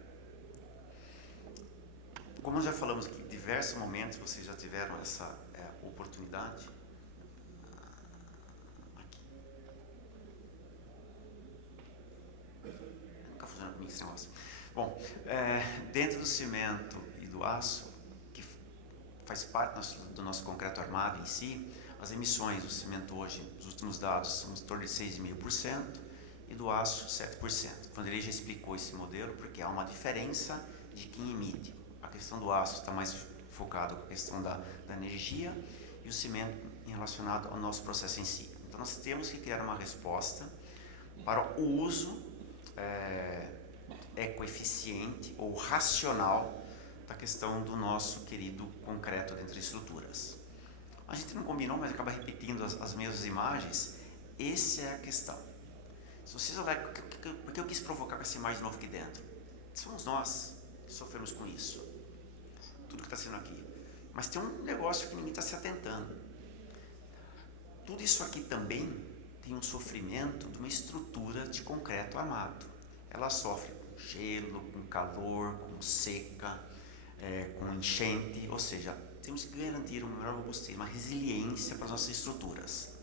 Como nós já falamos aqui em diversos momentos, vocês já tiveram essa oportunidade. Aqui. Nunca funciona comigo esse negócio. Bom, dentro do cimento e do aço, que faz parte do nosso concreto armado em si, as emissões do cimento hoje, os últimos dados, são em torno de 6,5% e do aço 7%. Quando ele já explicou esse modelo, porque há uma diferença de quem emite. A questão do aço está mais focado com a questão da energia, e o cimento relacionado ao nosso processo em si. Então nós temos que criar uma resposta para o uso ecoeficiente ou racional da questão do nosso querido concreto dentro de estruturas. A gente não combinou, mas acaba repetindo as mesmas imagens. Essa é a questão. Se vocês olharem, por que eu quis provocar com essa imagem de novo aqui dentro? Somos nós que sofremos com isso. Tudo que está sendo aqui. Mas tem um negócio que ninguém está se atentando. Tudo isso aqui também tem um sofrimento de uma estrutura de concreto armado. Ela sofre com gelo, com calor, com seca, com enchente, ou seja, temos que garantir uma maior robustez, uma resiliência para as nossas estruturas.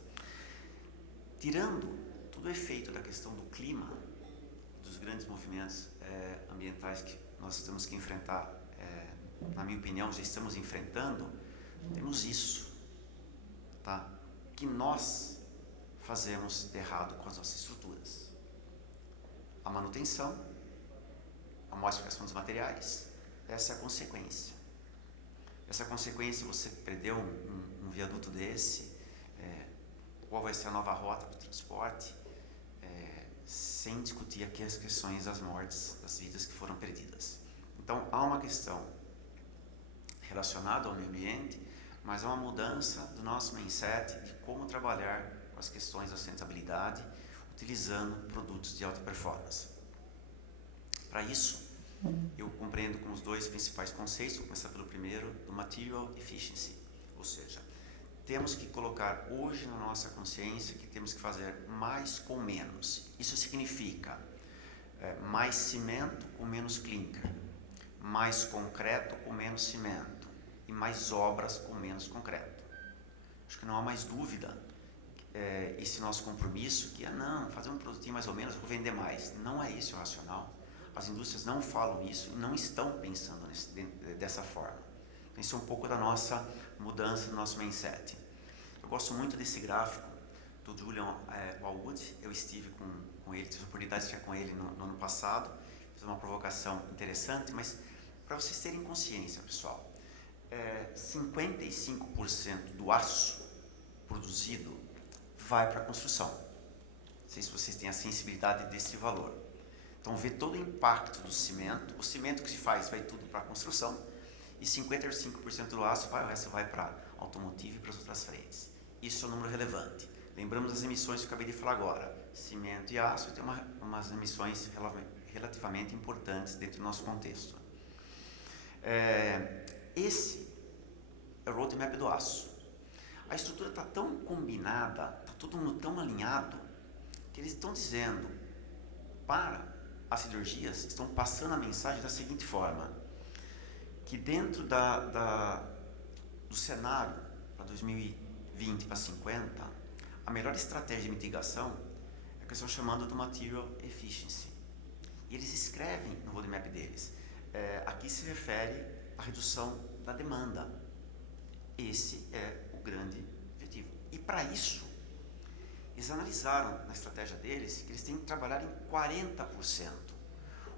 Tirando todo o efeito da questão do clima, dos grandes movimentos ambientais que nós temos que enfrentar, na minha opinião, já estamos enfrentando, temos isso, tá? Que nós fazemos de errado com as nossas estruturas. A manutenção, a modificação dos materiais, essa é a consequência. Essa consequência, você perdeu um viaduto desse, qual vai ser a nova rota do transporte, sem discutir aqui as questões das mortes, das vidas que foram perdidas. Então, há uma questão relacionada ao meio ambiente, mas há uma mudança do nosso mindset de como trabalhar com as questões da sustentabilidade, utilizando produtos de alta performance. Para isso, eu compreendo com os dois principais conceitos, vou começar pelo primeiro, do Material Efficiency, ou seja, temos que colocar hoje na nossa consciência que temos que fazer mais com menos. Isso significa mais cimento com menos clinker, mais concreto com menos cimento e mais obras com menos concreto. Acho que não há mais dúvida esse nosso compromisso que não, fazer um produtinho mais ou menos, vou vender mais. Não é esse o racional. As indústrias não falam isso e não estão pensando dessa forma. Isso é um pouco da nossa mudança, do nosso mindset. Eu gosto muito desse gráfico do Julian Walwood. Eu estive com ele, tive a oportunidade de estar com ele no ano passado. Fiz uma provocação interessante, mas para vocês terem consciência, pessoal, 55% do aço produzido vai para a construção. Não sei se vocês têm a sensibilidade desse valor. Então, vê todo o impacto do cimento. O cimento que se faz vai tudo para a construção. E 55% do aço, o resto vai para automotivo e para as outras frentes. Isso é um número relevante. Lembramos das emissões que eu acabei de falar agora. Cimento e aço tem umas emissões relativamente importantes dentro do nosso contexto. Esse é o roadmap do aço. A estrutura está tão combinada, está todo mundo tão alinhado, que eles estão dizendo para as siderurgias, estão passando a mensagem da seguinte forma, que dentro do cenário para 2020 para 50, a melhor estratégia de mitigação é o que eles estão chamando do Material Efficiency. E eles escrevem no roadmap deles, aqui se refere à redução da demanda. Esse é o grande objetivo. E para isso, eles analisaram na estratégia deles que eles têm que trabalhar em 40%.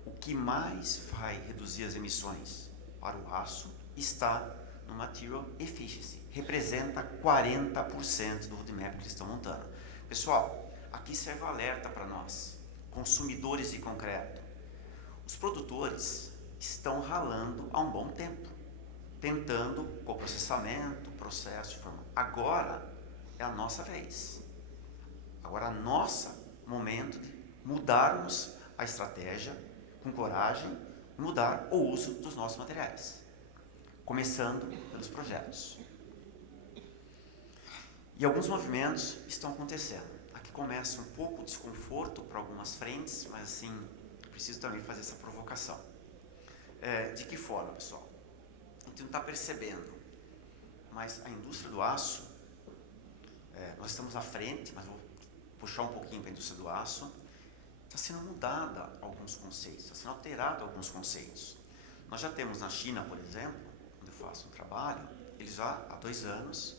O que mais vai reduzir as emissões para o aço está no Material Efficiency. Representa 40% do roadmap que eles estão montando. Pessoal, aqui serve um alerta para nós, consumidores de concreto. Os produtores estão ralando há um bom tempo, tentando coprocessamento, processo de forma. Agora é a nossa vez. Agora é nosso momento de mudarmos a estratégia com coragem, mudar o uso dos nossos materiais, começando pelos projetos. E alguns movimentos estão acontecendo. Aqui começa um pouco o desconforto para algumas frentes, mas assim, preciso também fazer essa provocação. De que forma, pessoal? A gente não está percebendo, mas a indústria do aço, nós estamos à frente, mas vou puxar um pouquinho para a indústria do aço, está sendo mudada alguns conceitos, está sendo alterado alguns conceitos. Nós já temos na China, por exemplo, onde eu faço um trabalho, eles já há 2 anos,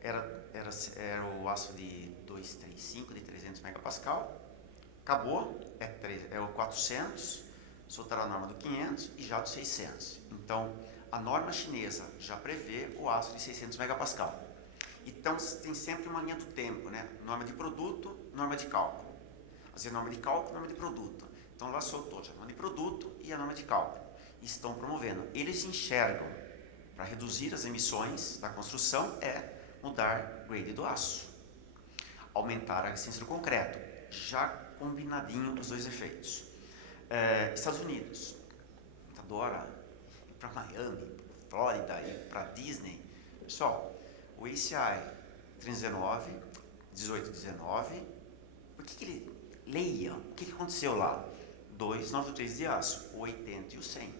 era o aço de 235, de 300 megapascal, acabou, é o 400, soltaram a norma do 500 e já do 600. Então, a norma chinesa já prevê o aço de 600 megapascal. Então, tem sempre uma linha do tempo, né? Norma de produto, norma de cálculo. Fazer norma de cálculo, norma de produto. Então, lá soltou já a norma de produto e a norma de cálculo. E estão promovendo. Eles enxergam, para reduzir as emissões da construção, mudar o grade do aço. Aumentar a resistência do concreto. Já combinadinho os dois efeitos. Estados Unidos. Adora ir para Miami, Flórida, ir para Disney. Pessoal, o ACI 319 18, 19. O que ele leia? O que aconteceu lá? 293 de aço, o 80 e o 100.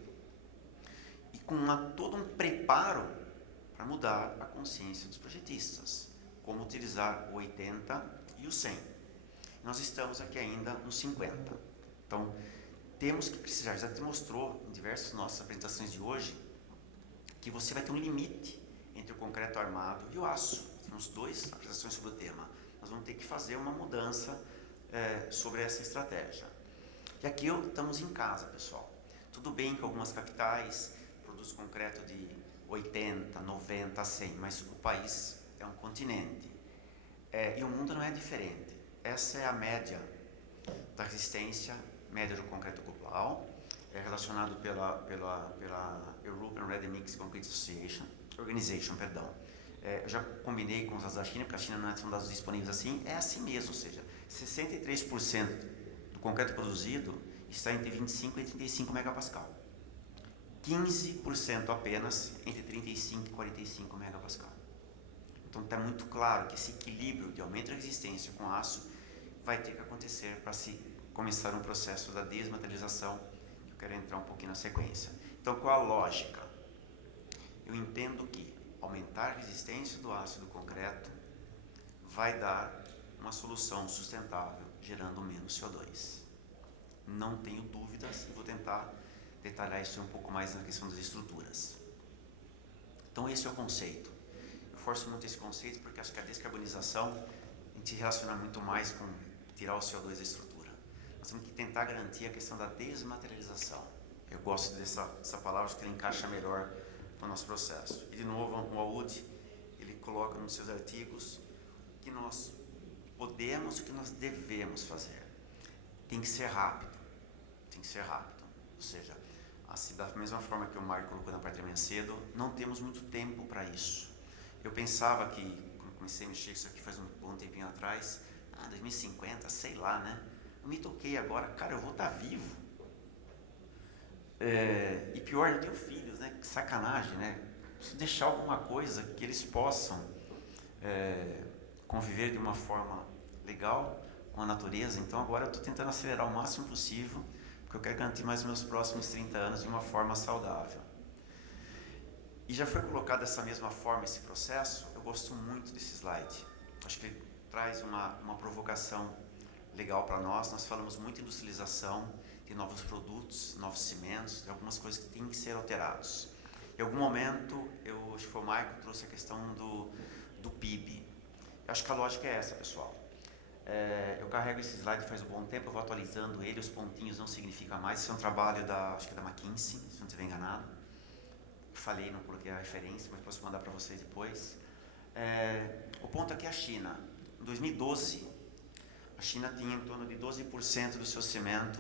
E com todo um preparo para mudar a consciência dos projetistas. Como utilizar o 80 e o 100. Nós estamos aqui ainda no 50. Então, temos que precisar, já te mostrou em diversas nossas apresentações de hoje, que você vai ter um limite entre o concreto armado e o aço. Temos 2 apresentações sobre o tema. Nós vamos ter que fazer uma mudança sobre essa estratégia. E aqui estamos em casa, pessoal. Tudo bem que algumas capitais produzem concreto de 80, 90, 100, mas o país é um continente. E o mundo não é diferente. Essa é a média da resistência, média do concreto global, relacionado pela European Ready Mix Concrete Organization. Eu já combinei com os dados da China, porque a China não são dados disponíveis assim, é assim mesmo, ou seja, 63% do concreto produzido está entre 25 e 35 megapascal. 15% apenas entre 35 e 45 megapascal. Então está muito claro que esse equilíbrio de aumento da resistência com aço vai ter que acontecer para se começar um processo da desmaterialização, que eu quero entrar um pouquinho na sequência. Então, qual a lógica? Eu entendo que aumentar a resistência do aço e do concreto vai dar uma solução sustentável, gerando menos CO2. Não tenho dúvidas e vou tentar detalhar isso um pouco mais na questão das estruturas. Então, esse é o conceito. Eu forço muito esse conceito porque acho que a descarbonização a gente relaciona muito mais com tirar o CO2 da estrutura. Nós temos que tentar garantir a questão da desmaterialização. Eu gosto dessa palavra, acho que ela encaixa melhor no nosso processo. E de novo, o Aoud, ele coloca nos seus artigos que nós podemos e que nós devemos fazer. Tem que ser rápido. Tem que ser rápido. Ou seja, assim, da mesma forma que o Marco colocou na parte da manhã cedo, não temos muito tempo para isso. Eu pensava que, quando comecei a mexer isso aqui faz um bom tempinho atrás, 2050, sei lá, né? Eu me toquei agora, cara, eu vou estar vivo. E pior, eu tenho filhos, né? Que sacanagem, né? Preciso deixar alguma coisa que eles possam conviver de uma forma legal com a natureza. Então agora eu estou tentando acelerar o máximo possível, porque eu quero garantir mais os meus próximos 30 anos de uma forma saudável. E já foi colocado dessa mesma forma esse processo. Eu gosto muito desse slide. Acho que ele traz uma provocação legal para nós. Nós falamos muito em industrialização, de novos produtos, novos cimentos, de algumas coisas que têm que ser alterados. Em algum momento, acho que foi o Michael que trouxe a questão do PIB. Eu acho que a lógica é essa, pessoal. Eu carrego esse slide faz um bom tempo, eu vou atualizando ele, os pontinhos não significam mais. Esse é um trabalho acho que da McKinsey, se não estiver enganado. Falei, não coloquei a referência, mas posso mandar para vocês depois. O ponto aqui é a China. Em 2012, a China tinha em torno de 12% do seu cimento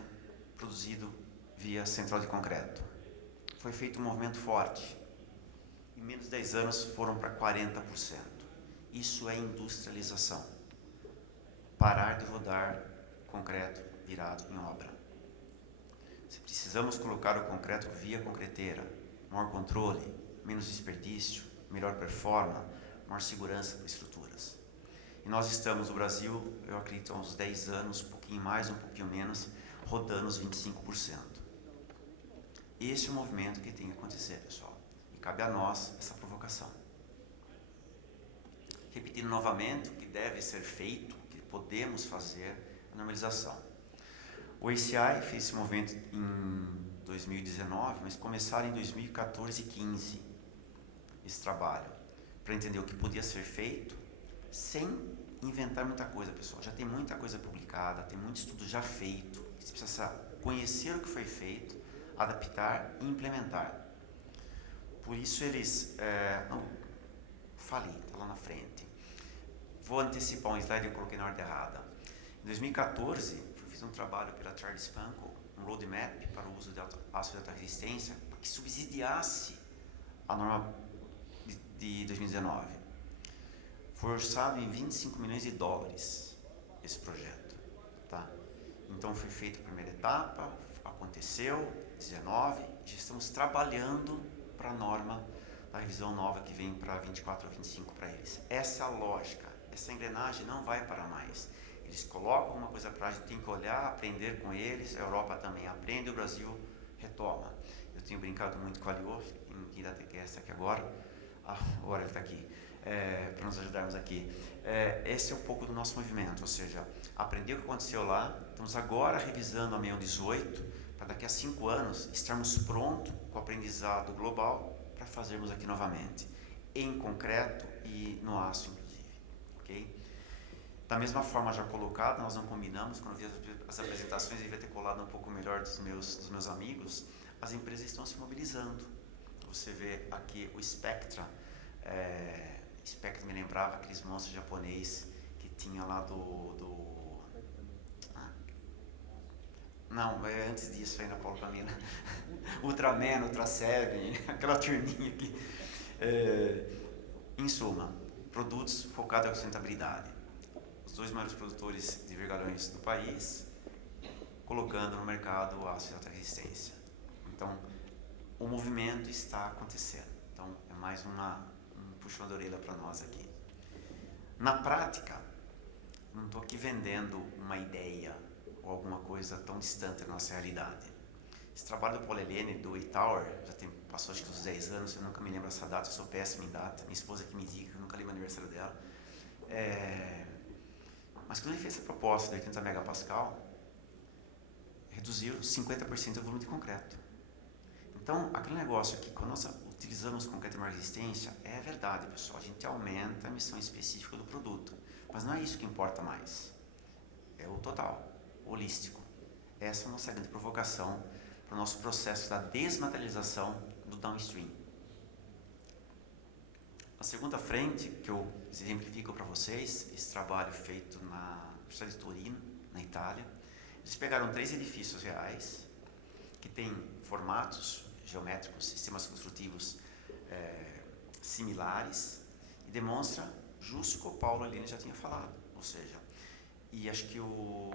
produzido via central de concreto. Foi feito um movimento forte. Em menos de 10 anos foram para 40%. Isso é industrialização. Parar de rodar concreto virado em obra. Se precisamos colocar o concreto via concreteira, maior controle, menos desperdício, melhor performance, maior segurança das estruturas. E nós estamos no Brasil, eu acredito, há uns 10 anos, um pouquinho mais, um pouquinho menos, rodando os 25%. Esse é o movimento que tem que acontecer, pessoal. E cabe a nós essa provocação. Repetindo novamente, o que deve ser feito, o que podemos fazer, a normalização. O ACI fez esse movimento em 2019, mas começaram em 2014 e 2015 esse trabalho, para entender o que podia ser feito, sem inventar muita coisa, pessoal. Já tem muita coisa publicada, tem muito estudo já feito, você precisa conhecer o que foi feito, adaptar e implementar. Por isso eles... falei, está lá na frente. Vou antecipar um slide que eu coloquei na ordem errada. Em 2014, eu fiz um trabalho pela Charles Spanco, um roadmap para o uso de aço de alta resistência, que subsidiasse a norma de 2019. Foi orçado em 25 milhões de dólares esse projeto. Tá? Então foi feita a primeira etapa, aconteceu, 19, já estamos trabalhando para a norma da revisão nova que vem para 24 ou 25 para eles. Essa é a lógica, é essa engrenagem não vai parar mais. Eles colocam uma coisa para a gente, tem que olhar, aprender com eles, a Europa também aprende, o Brasil retoma. Eu tenho brincado muito com a Lior, em Iratequesta aqui agora, agora ele está aqui, para nos ajudarmos aqui. Esse é um pouco do nosso movimento, ou seja, aprender o que aconteceu lá, estamos agora revisando a MEION 18, para daqui a 5 anos estarmos prontos com o aprendizado global para fazermos aqui novamente, em concreto e no aço, inclusive. Ok? Da mesma forma já colocado, nós não combinamos, quando eu vi as apresentações, eu devia ter colado um pouco melhor dos meus amigos, as empresas estão se mobilizando. Você vê aqui o Spectra, Spectra me lembrava aqueles monstros japonês que tinha lá não, antes disso ainda, Paulo Camila, Ultraman, Ultra Seven, aquela turminha aqui. Em suma, produtos focados na sustentabilidade. Os 2 maiores produtores de vergalhões do país, colocando no mercado o aço de alta resistência. Então, o movimento está acontecendo. Então, é mais um puxão de orelha para nós aqui. Na prática, não estou aqui vendendo uma ideia ou alguma coisa tão distante da nossa realidade. Esse trabalho do Paul Helene, do E-Tower, passou acho que uns 10 anos, eu nunca me lembro essa data, eu sou péssimo em data, minha esposa que me diga, eu nunca lembro o aniversário dela. Mas quando ele fez essa proposta de 80 megapascal, reduziu 50% do volume de concreto. Então, aquele negócio aqui, quando nós utilizamos concreto de maior resistência, é verdade, pessoal, a gente aumenta a emissão específica do produto, mas não é isso que importa mais, é o total, holístico. Essa é a nossa grande provocação para o nosso processo da desmaterialização do downstream. A segunda frente, que eu exemplifico para vocês, esse trabalho feito na Universidade de Torino, na Itália, eles pegaram 3 edifícios reais, que têm formatos geométricos, sistemas construtivos similares, e demonstra justo o que o Paulo Helene já tinha falado, ou seja, e acho que o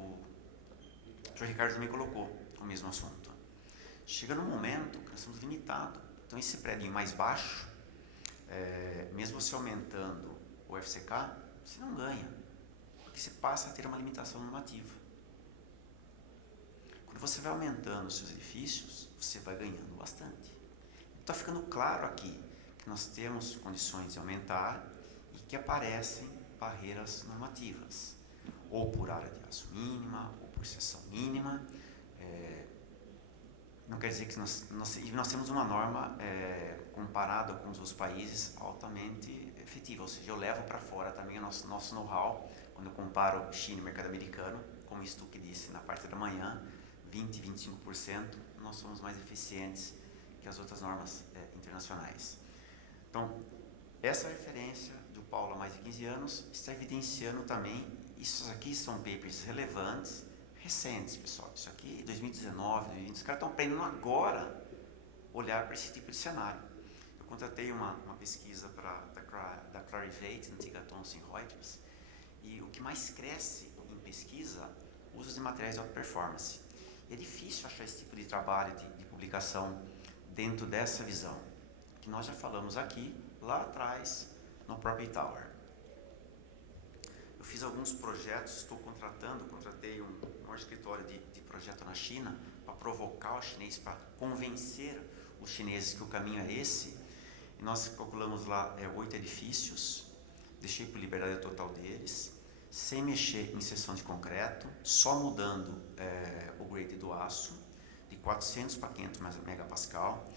João Ricardo também colocou o mesmo assunto. Chega num momento que nós estamos limitados. Então, esse prédio mais baixo, mesmo você aumentando o FCK, você não ganha, porque você passa a ter uma limitação normativa. Quando você vai aumentando os seus edifícios, você vai ganhando bastante. Está ficando claro aqui que nós temos condições de aumentar e que aparecem barreiras normativas, ou por área de aço mínima, ou por seção mínima. Não quer dizer que nós temos uma norma comparada com os outros países altamente efetiva, ou seja, eu levo para fora também o nosso know-how, quando eu comparo China e mercado americano, como o Stuck disse na parte da manhã, 20, 25%, nós somos mais eficientes que as outras normas internacionais. Então, essa referência do Paulo há mais de 15 anos está evidenciando também, isso aqui são papers relevantes, recentes, pessoal. Isso aqui, 2019, 2020, os caras estão aprendendo agora olhar para esse tipo de cenário. Eu contratei uma pesquisa da Clarivate, antiga Thomson Reuters, e o que mais cresce em pesquisa, uso de materiais de alta performance. E é difícil achar esse tipo de trabalho de publicação dentro dessa visão, que nós já falamos aqui, lá atrás, no próprio Tower. Eu fiz alguns projetos, contratei um maior escritório de projeto na China para provocar o chinês, para convencer os chineses que o caminho é esse. E nós calculamos lá 8 edifícios, deixei por liberdade total deles, sem mexer em seção de concreto, só mudando o grade do aço, de 400 para 500 megapascal.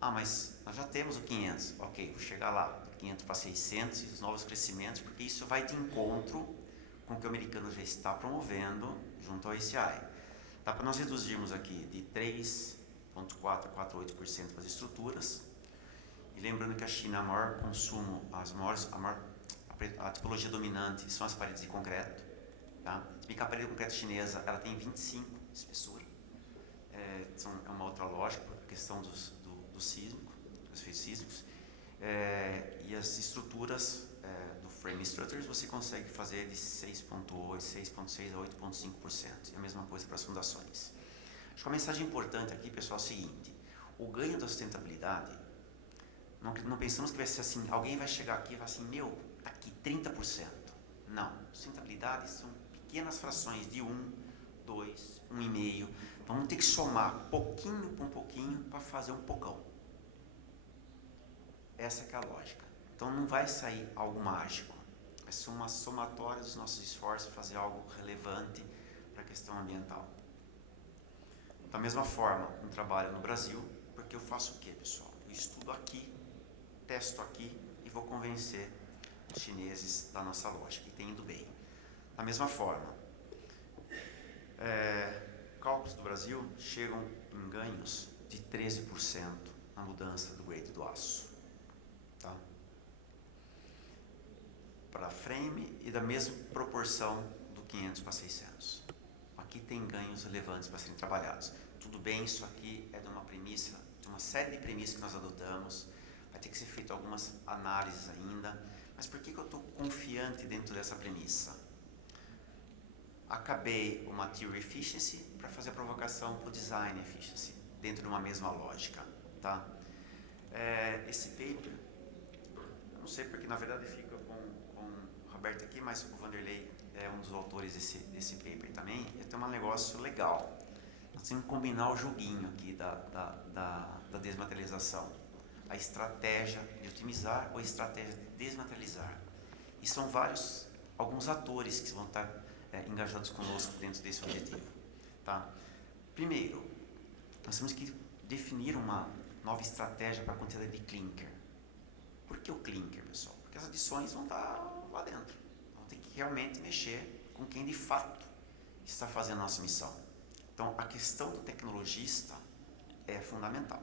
Mas nós já temos o 500, ok, vou chegar lá, do 500 para 600 e os novos crescimentos, porque isso vai de encontro com o que o americano já está promovendo junto ao ICI. Dá para nós reduzirmos aqui de 3,4% a 4,8% para as estruturas, e lembrando que a China, a maior consumo, a tipologia dominante são as paredes de concreto, tá? Se bem que a parede de concreto chinesa, ela tem 25 de espessura, é uma outra lógica, por questão dos efeitos sísmicos, e as estruturas do frame structures você consegue fazer de 6,8%, 6,6% a 8,5%, e a mesma coisa para as fundações. Acho que a mensagem importante aqui, pessoal, é o seguinte: o ganho da sustentabilidade, não pensamos que vai ser assim, alguém vai chegar aqui e vai assim, está aqui 30%. Não. Sustentabilidade são pequenas frações de 1, 2, 1,5. Vamos ter que somar pouquinho por pouquinho para fazer um pocão. Essa que é a lógica. Então não vai sair algo mágico. Vai ser uma somatória dos nossos esforços para fazer algo relevante para a questão ambiental. Da mesma forma, um trabalho no Brasil, porque eu faço o quê, pessoal? Eu estudo aqui, testo aqui e vou convencer os chineses da nossa lógica, e tem indo bem. Da mesma forma, cálculos do Brasil chegam em ganhos de 13% na mudança do grade do aço. Tá? Para frame e da mesma proporção do 500 para 600. Aqui tem ganhos relevantes para serem trabalhados. Tudo bem, isso aqui é de uma premissa, de uma série de premissas que nós adotamos. Vai ter que ser feito algumas análises ainda. Mas por que eu estou confiante dentro dessa premissa? Acabei o Material Efficiency para fazer a provocação para o Design Efficiency, dentro de uma mesma lógica. Tá? Esse paper, eu não sei porque na verdade fica com o Roberto aqui, mas o Vanderlei é um dos autores desse paper também. E tem um negócio legal. Nós temos que combinar o joguinho aqui da desmaterialização. A estratégia de otimizar ou a estratégia de desmaterializar. E são alguns atores que vão estar engajados conosco dentro desse objetivo. Tá? Primeiro, nós temos que definir uma nova estratégia para a quantidade de clinker. Por que o clinker, pessoal? Porque as adições vão estar lá dentro. Vão ter que realmente mexer com quem de fato está fazendo a nossa missão. Então, a questão do tecnologista é fundamental.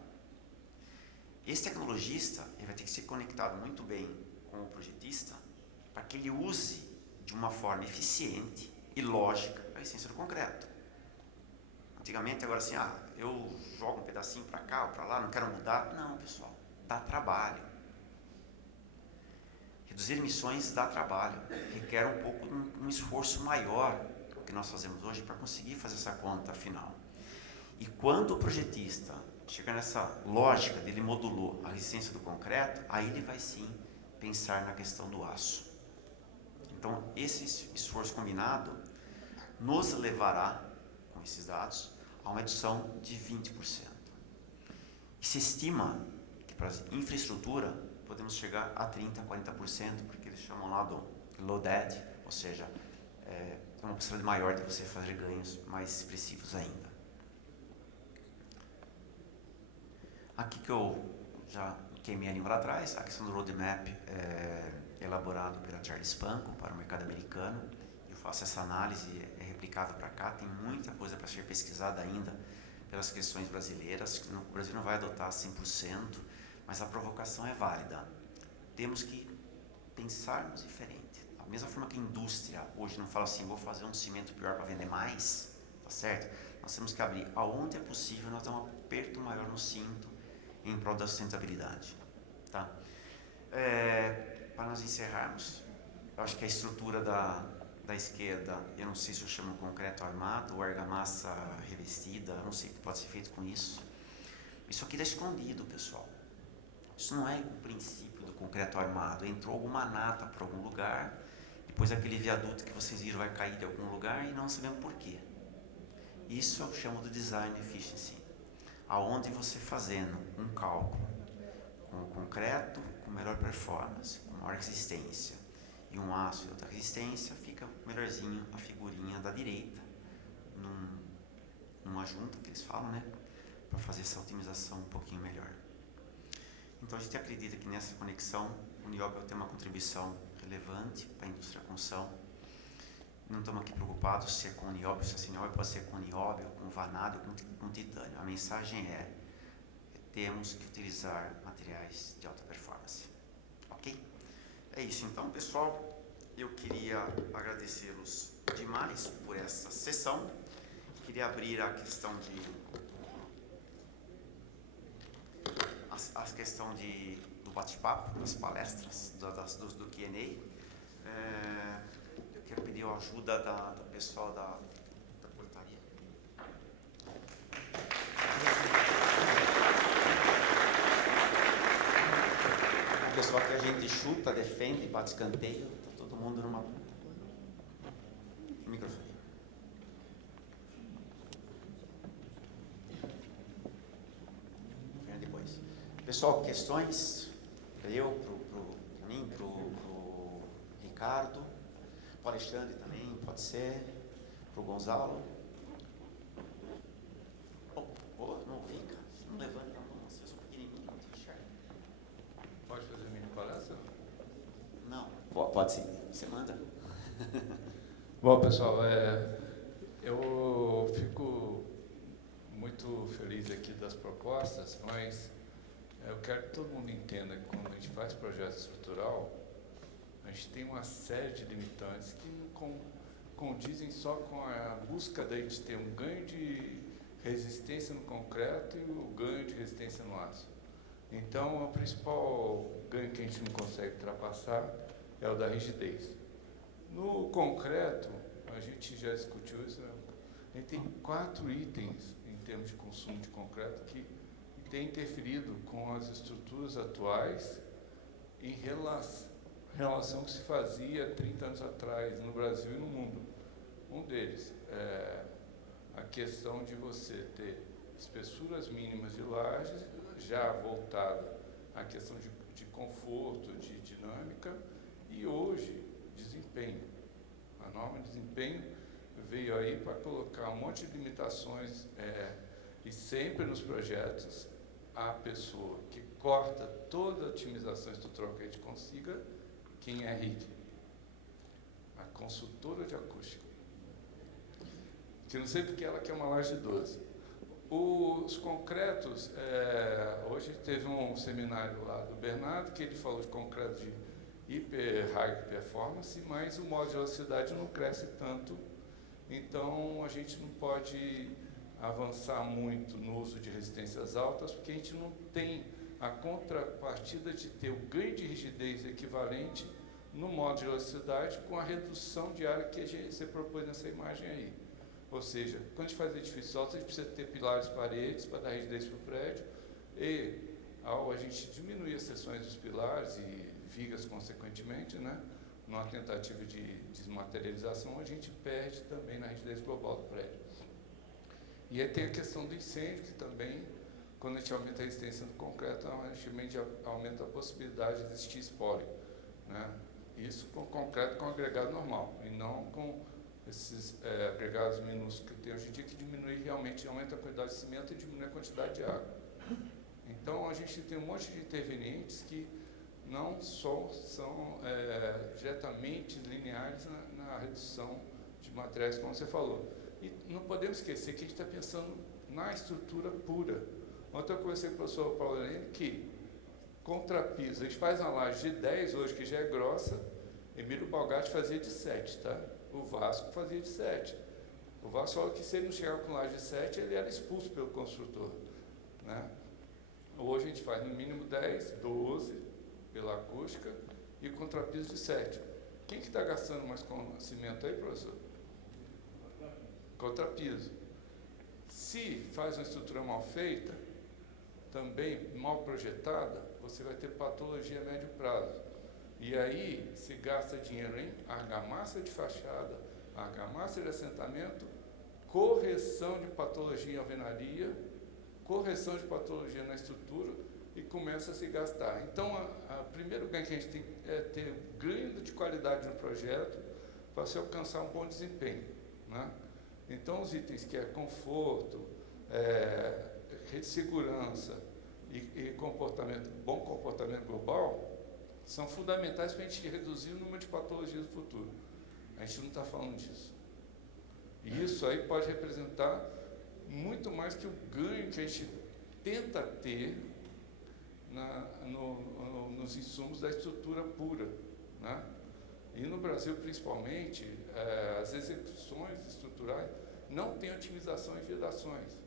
Esse tecnologista ele vai ter que ser conectado muito bem com o projetista para que ele use de uma forma eficiente e lógica a essência do concreto. Antigamente, agora assim, eu jogo um pedacinho para cá ou para lá, não quero mudar. Não, pessoal, dá trabalho. Reduzir emissões dá trabalho, requer um pouco um esforço maior do que nós fazemos hoje para conseguir fazer essa conta final. E quando o projetista chega nessa lógica dele modulou a resistência do concreto, aí ele vai sim pensar na questão do aço. Então, esse esforço combinado nos levará, com esses dados, a uma redução de 20%. E se estima que para a infraestrutura podemos chegar a 30%, 40%, porque eles chamam lá do low dead, ou seja, é uma possibilidade maior de você fazer ganhos mais expressivos ainda. Aqui que eu já queimei a língua lá atrás, a questão do roadmap elaborado pela Charles Panko para o mercado americano. Eu faço essa análise, é replicável para cá, tem muita coisa para ser pesquisada ainda pelas questões brasileiras. O Brasil não vai adotar 100%, mas a provocação é válida. Temos que pensarmos diferente. Da mesma forma que a indústria hoje não fala assim, vou fazer um cimento pior para vender mais, tá certo? Nós temos que abrir aonde é possível, nós damos um aperto maior no cinto em prol da sustentabilidade. Tá? Para nós encerrarmos, eu acho que a estrutura da esquerda, eu não sei se eu chamo concreto armado ou argamassa revestida, eu não sei o que pode ser feito com isso. Isso aqui está escondido, pessoal. Isso não é o princípio do concreto armado. Entrou alguma nata por algum lugar, depois aquele viaduto que vocês viram vai cair de algum lugar e não sabemos por quê. Isso eu chamo de design efficiency, aonde você fazendo um cálculo com o concreto, com melhor performance, com maior resistência, e um aço e outra resistência, fica melhorzinho a figurinha da direita, numa junta que eles falam, né? Para fazer essa otimização um pouquinho melhor. Então a gente acredita que nessa conexão o nióbio tem uma contribuição relevante para a indústria da construção. Não estamos aqui preocupados se é com nióbio, se é nióbio, pode ser com nióbio, com vanádio, com titânio. A mensagem é: temos que utilizar materiais de alta performance. Ok? É isso então, pessoal. Eu queria agradecê-los demais por essa sessão. Queria abrir a questão do bate-papo, das palestras, do Q&A. Eu quero pedir a ajuda do pessoal da portaria. O pessoal que a gente chuta, defende, bate escanteio, está todo mundo numa O microfone. Depois. Pessoal, questões? Para eu, para mim, para o Ricardo, para o Alexandre também, pode ser, para o Gonzalo. Não ouvi, cara. Não levanta a mão, eu sou pequenininho, não te enxergo. Pode fazer a minha palestra? Não, pode sim, você manda. Bom, pessoal, eu fico muito feliz aqui das propostas, mas eu quero que todo mundo entenda que quando a gente faz projeto estrutural, a gente tem uma série de limitantes que não condizem só com a busca da gente ter um ganho de resistência no concreto e o ganho de resistência no aço. Então, o principal ganho que a gente não consegue ultrapassar é o da rigidez. No concreto, a gente já discutiu isso, né? A gente tem 4 itens em termos de consumo de concreto que têm interferido com as estruturas atuais em relação ao que se fazia 30 anos atrás no Brasil e no mundo. Um deles é a questão de você ter espessuras mínimas de lajes, já voltada à questão de conforto, de dinâmica, e hoje, desempenho. A norma de desempenho veio aí para colocar um monte de limitações e sempre nos projetos a pessoa que corta toda a otimização estrutural que a gente consiga, quem é RIC? A consultora de acústica. Que não sei porque ela quer uma laje de 12. Os concretos, hoje teve um seminário lá do Bernardo, que ele falou de concreto de hiper high performance, mas o modo de cidade não cresce tanto, então a gente não pode avançar muito no uso de resistências altas, porque a gente não tem a contrapartida de ter o ganho de rigidez equivalente no modo de elasticidade com a redução de área que você propôs nessa imagem aí. Ou seja, quando a gente faz edifícios altos, a gente precisa ter pilares paredes para dar rigidez para o prédio, e ao a gente diminuir as seções dos pilares e vigas consequentemente, né, numa tentativa de desmaterialização, a gente perde também na rigidez global do prédio. E aí tem a questão do incêndio, que também, quando a gente aumenta a resistência do concreto, a gente aumenta a possibilidade de existir espólio, né? Isso com concreto com agregado normal, e não com esses agregados minúsculos que tem hoje em dia, que diminui realmente, aumenta a quantidade de cimento e diminui a quantidade de água. Então, a gente tem um monte de intervenientes que não só são diretamente lineares na redução de materiais, como você falou. E não podemos esquecer que a gente está pensando na estrutura pura. Ontem eu conversei com o professor Paulo Helene que contrapiso, a gente faz uma laje de 10 hoje, que já é grossa, Emílio Balgatti fazia de 7, tá? O Vasco fazia de 7. O Vasco falou que se ele não chegava com laje de 7, ele era expulso pelo construtor, né? Hoje a gente faz no mínimo 10, 12, pela acústica, e contrapiso de 7. Quem que está gastando mais com cimento aí, professor? Contrapiso. Se faz uma estrutura mal feita, também mal projetada, você vai ter patologia a médio prazo. E aí se gasta dinheiro em argamassa de fachada, argamassa de assentamento, correção de patologia em alvenaria, correção de patologia na estrutura, e começa a se gastar. Então, o primeiro ganho que a gente tem é ter ganho de qualidade no projeto para se alcançar um bom desempenho, né? Então, os itens que é conforto, segurança e comportamento, bom comportamento global, são fundamentais para a gente reduzir o número de patologias no futuro. A gente não está falando disso. E isso aí pode representar muito mais que o ganho que a gente tenta ter nos insumos da estrutura pura, né? E no Brasil, principalmente, as execuções estruturais não têm otimização e vedações.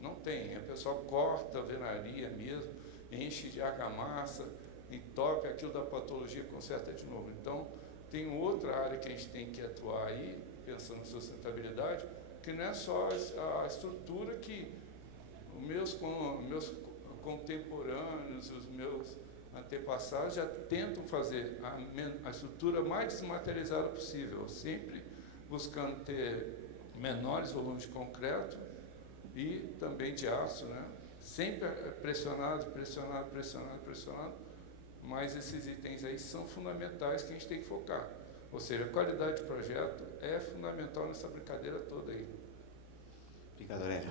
Não tem. O pessoal corta a alvenaria mesmo, enche de argamassa, entope aquilo da patologia, conserta de novo. Então, tem outra área que a gente tem que atuar aí, pensando em sustentabilidade, que não é só a estrutura que os meus contemporâneos, os meus antepassados já tentam fazer a estrutura mais desmaterializada possível, sempre buscando ter menores volumes de concreto e também de aço, né? Sempre pressionado, mas esses itens aí são fundamentais que a gente tem que focar. Ou seja, a qualidade de projeto é fundamental nessa brincadeira toda aí. Obrigado, Aurélio.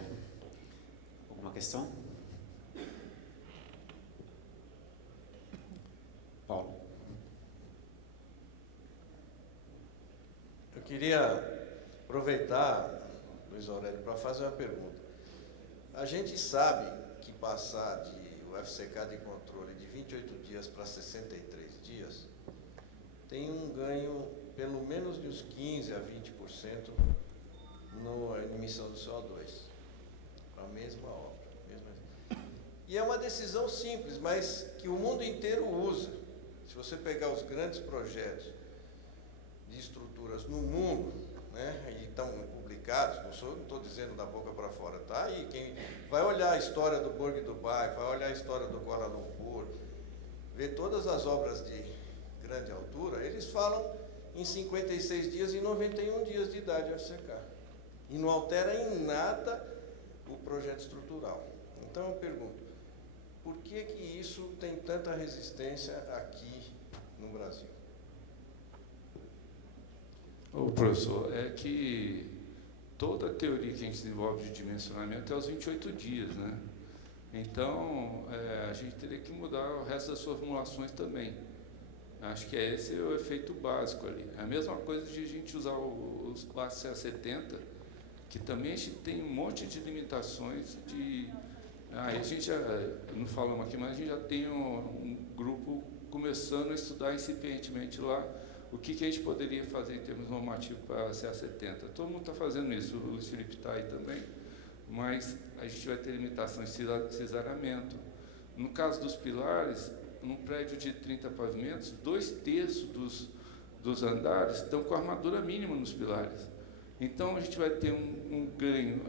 Alguma questão? Paulo. Eu queria aproveitar, Luiz Aurélio, para fazer uma pergunta. A gente sabe que passar o FCK de controle de 28 dias para 63 dias tem um ganho pelo menos de uns 15% a 20% na emissão do CO2, para a mesma obra. E é uma decisão simples, mas que o mundo inteiro usa. Se você pegar os grandes projetos de estruturas no mundo, né, e estão publicados, não estou dizendo da boca para fora, tá? Aí quem vai olhar a história do Burj Dubai, vai olhar a história do Kuala Lumpur, ver todas as obras de grande altura, eles falam em 56 dias e 91 dias de idade FCK. E não altera em nada o projeto estrutural. Então eu pergunto, por que isso tem tanta resistência aqui no Brasil? Ô, professor, é que toda a teoria que a gente desenvolve de dimensionamento é aos 28 dias, né? Então, a gente teria que mudar o resto das formulações também. Acho que esse é o efeito básico ali. É a mesma coisa de a gente usar o ACA70, que também a gente tem um monte de limitações de... a gente já, não falamos aqui, mas a gente já tem um grupo começando a estudar incipientemente lá o que a gente poderia fazer em termos normativos para a CA70. Todo mundo está fazendo isso, o Luiz Felipe está aí também, mas a gente vai ter limitações de cisaramento. No caso dos pilares, num prédio de 30 pavimentos, 2/3 dos andares estão com armadura mínima nos pilares. Então, a gente vai ter um ganho.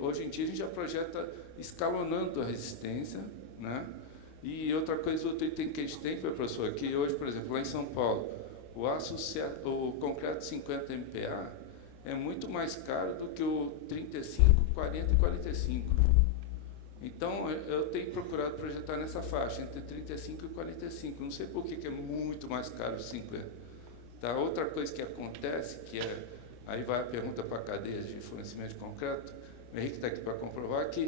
Hoje em dia, a gente já projeta escalonando a resistência, né? E outra coisa, outro item que a gente tem, professor, aqui hoje, por exemplo, lá em São Paulo, o concreto 50 MPa é muito mais caro do que o 35, 40 e 45. Então, eu tenho procurado projetar nessa faixa, entre 35 e 45. Não sei por que é muito mais caro o 50. Tá? Outra coisa que acontece, aí vai a pergunta para a cadeia de fornecimento de concreto, o Henrique está aqui para comprovar, que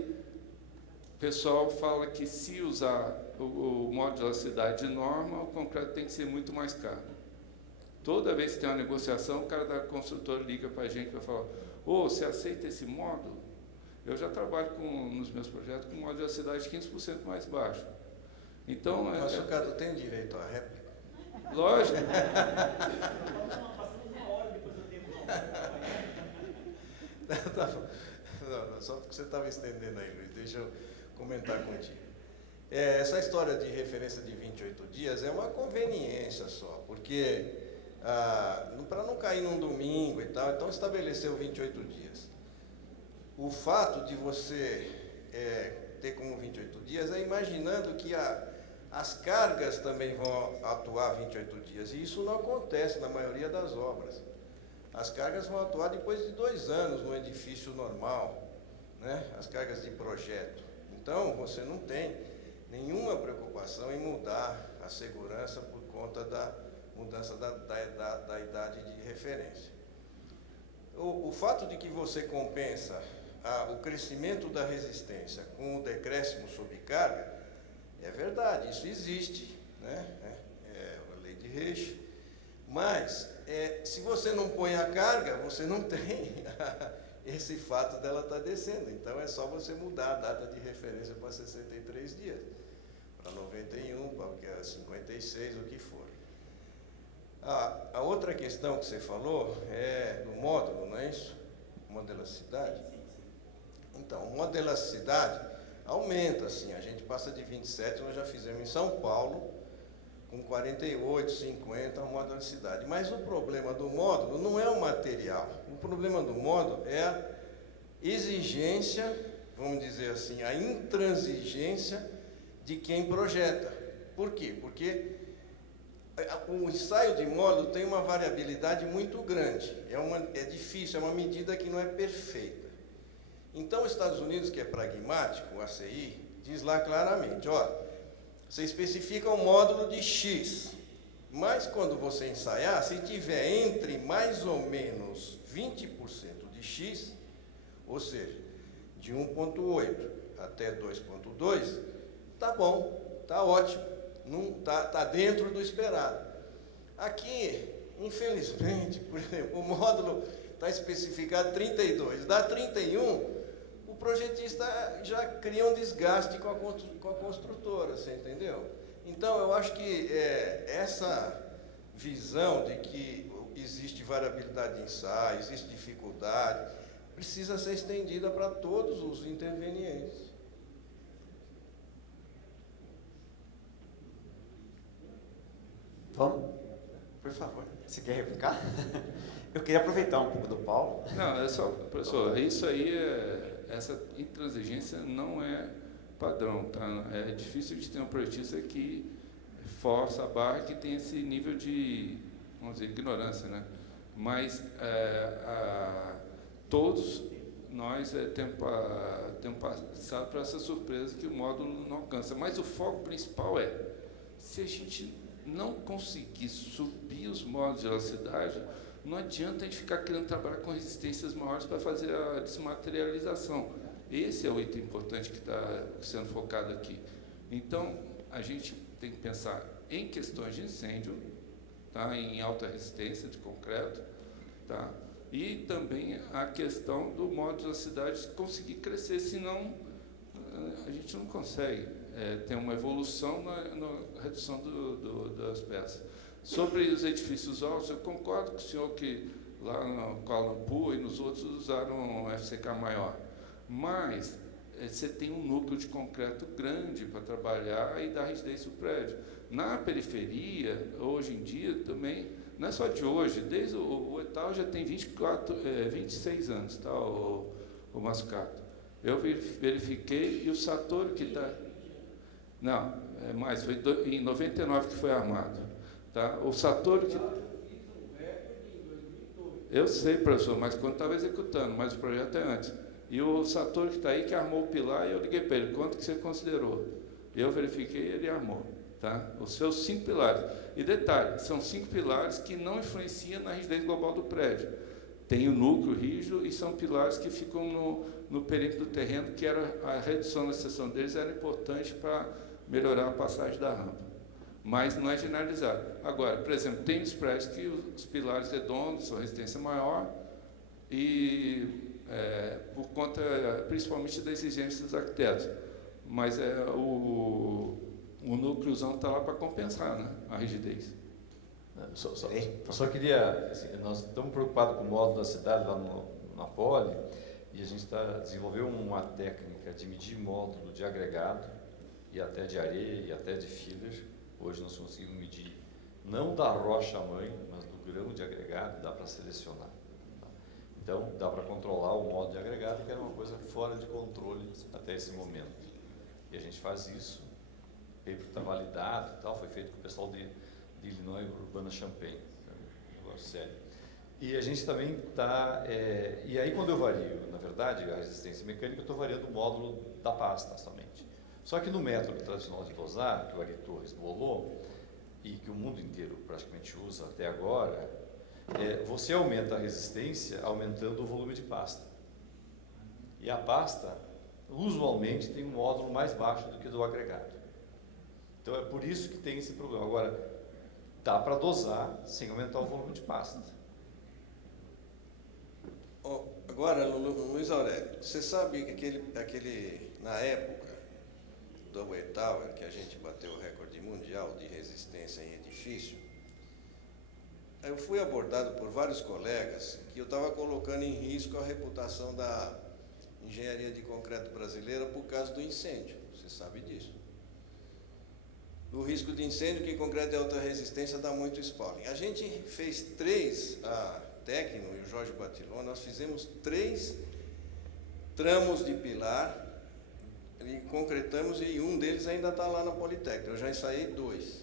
o pessoal fala que se usar o modularidade de norma, o concreto tem que ser muito mais caro. Toda vez que tem uma negociação, o cara da construtora liga para a gente e vai falar, você aceita esse módulo? Eu já trabalho nos meus projetos com modularidade 15% mais baixo. Então, mas o cara tem direito à réplica? Lógico. Não, só porque você estava estendendo aí, Luiz, deixa eu comentar contigo. Essa história de referência de 28 dias é uma conveniência só, porque para não cair num domingo e tal, então estabeleceu 28 dias. O fato de você ter como 28 dias é imaginando que as cargas também vão atuar 28 dias, e isso não acontece na maioria das obras. As cargas vão atuar depois de 2 anos no edifício normal, né? As cargas de projeto. Então, você não tem nenhuma preocupação em mudar a segurança por conta da mudança da idade de referência. O fato de que você compensa o crescimento da resistência com o decréscimo sob carga, é verdade, isso existe, né? É a lei de Reich, mas se você não põe a carga, você não tem esse fato dela estar descendo. Então é só você mudar a data de referência para 63 dias, para 91, para 56, o que for. A outra questão que você falou é do módulo, não é isso? Modelacidade. Então, modelacidade aumenta, assim, a gente passa de 27, nós já fizemos em São Paulo, com 48, 50, a modularidade. Mas o problema do módulo não é o material. O problema do módulo é a exigência, vamos dizer assim, a intransigência de quem projeta. Por quê? Porque o ensaio de módulo tem uma variabilidade muito grande. É difícil, é uma medida que não é perfeita. Então, os Estados Unidos, que é pragmático, o ACI, diz lá claramente, ó, você especifica um módulo de X, mas quando você ensaiar, se tiver entre mais ou menos 20% de X, ou seja, de 1.8 até 2.2, tá bom, tá ótimo, não tá dentro do esperado. Aqui, infelizmente, por exemplo, o módulo está especificado 32, dá 31, o projetista já cria um desgaste com a construtora, você entendeu? Então, eu acho que essa visão de que existe variabilidade de ensaio, existe dificuldade, precisa ser estendida para todos os intervenientes. Vamos? Por favor. Você quer replicar? Eu queria aproveitar um pouco do Paulo. Não, é só, professor, isso aí, essa intransigência não é padrão, tá? É difícil de ter um projetista que força a barra, que tem esse nível de, vamos dizer, ignorância, né? Mas todos nós temos passado por essa surpresa que o módulo não alcança. Mas o foco principal se a gente não conseguir subir os módulos de velocidade, não adianta a gente ficar querendo trabalhar com resistências maiores para fazer a desmaterialização. Esse é o item importante que está sendo focado aqui. Então, a gente tem que pensar em questões de incêndio, tá? Em alta resistência de concreto, tá? E também a questão do módulo da cidade conseguir crescer, senão a gente não consegue ter uma evolução na redução das peças. Sobre os edifícios altos, eu concordo com o senhor que lá no Kuala Lumpur e nos outros usaram um FCK maior, mas você tem um núcleo de concreto grande para trabalhar e dar rigidez para o prédio. Na periferia, hoje em dia, também, não é só de hoje, desde o Etal já tem 26 anos, tá, o Mascato. Eu verifiquei, e o Satori que está... Não, é mais, foi em 99 que foi armado. Tá? O Satori que... Eu sei, professor, mas quando estava executando, mas o projeto é antes. E o Satori que está aí, que armou o pilar, e eu liguei para ele, quanto que você considerou? Eu verifiquei e ele armou. Tá? Os seus 5 pilares. E detalhe, são 5 pilares que não influenciam na rigidez global do prédio. Tem o núcleo rígido e são pilares que ficam no perímetro do terreno, que a redução da seção deles era importante para melhorar a passagem da rampa. Mas não é generalizado. Agora, por exemplo, tem os prédios que os pilares redondos são resistência maior e por conta, principalmente, da exigência dos arquitetos. Mas o núcleozão está lá para compensar, né, a rigidez. Só queria, assim, nós estamos preocupados com o módulo da cidade lá na Poli, e a gente desenvolveu uma técnica de medir módulo de agregado, e até de areia, e até de filler. Hoje nós conseguimos medir, não da rocha-mãe, mas do grão de agregado, dá para selecionar. Tá? Então, dá para controlar o módulo de agregado, que era uma coisa fora de controle até esse momento. E a gente faz isso, o paper está validado e tal, foi feito com o pessoal de Illinois Urbana-Champaign, um negócio sério. E a gente também está... e aí, quando eu vario, na verdade, a resistência mecânica, eu estou variando o módulo da pasta somente. Só que no método tradicional de dosar, que o Ari Torres bolou, e que o mundo inteiro praticamente usa até agora, você aumenta a resistência aumentando o volume de pasta. E a pasta, usualmente, tem um módulo mais baixo do que do agregado. Então, é por isso que tem esse problema. Agora, dá para dosar sem aumentar o volume de pasta. Agora, Luiz Aurélio, você sabe que na época do Double Tower, que a gente bateu o recorde mundial de resistência em edifício, eu fui abordado por vários colegas que eu estava colocando em risco a reputação da engenharia de concreto brasileira por causa do incêndio. Você sabe disso. O risco de incêndio, que em concreto de alta resistência dá muito spalling. A gente fez 3, a Tecno e o Jorge Batilon, nós fizemos 3 tramos de pilar e concretamos, e um deles ainda está lá na Politécnica. Eu já ensaiei 2.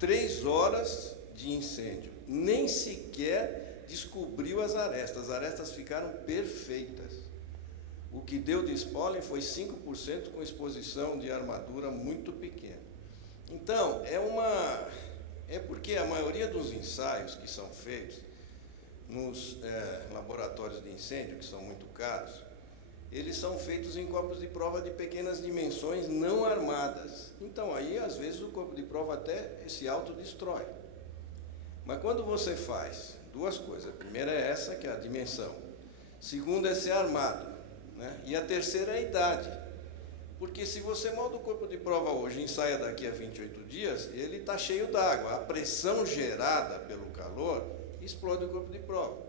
3 horas de incêndio. Nem sequer descobriu as arestas ficaram perfeitas. O que deu de espólem foi 5% com exposição de armadura muito pequena. Então, é porque a maioria dos ensaios que são feitos nos laboratórios de incêndio, que são muito caros, eles são feitos em corpos de prova de pequenas dimensões não armadas. Então, aí, às vezes, o corpo de prova até se autodestrói. Mas quando você faz duas coisas, a primeira é essa, que é a dimensão. Segunda é ser armado, né? E a terceira é a idade. Porque se você molda o corpo de prova hoje e ensaia daqui a 28 dias, ele está cheio d'água. A pressão gerada pelo calor explode o corpo de prova.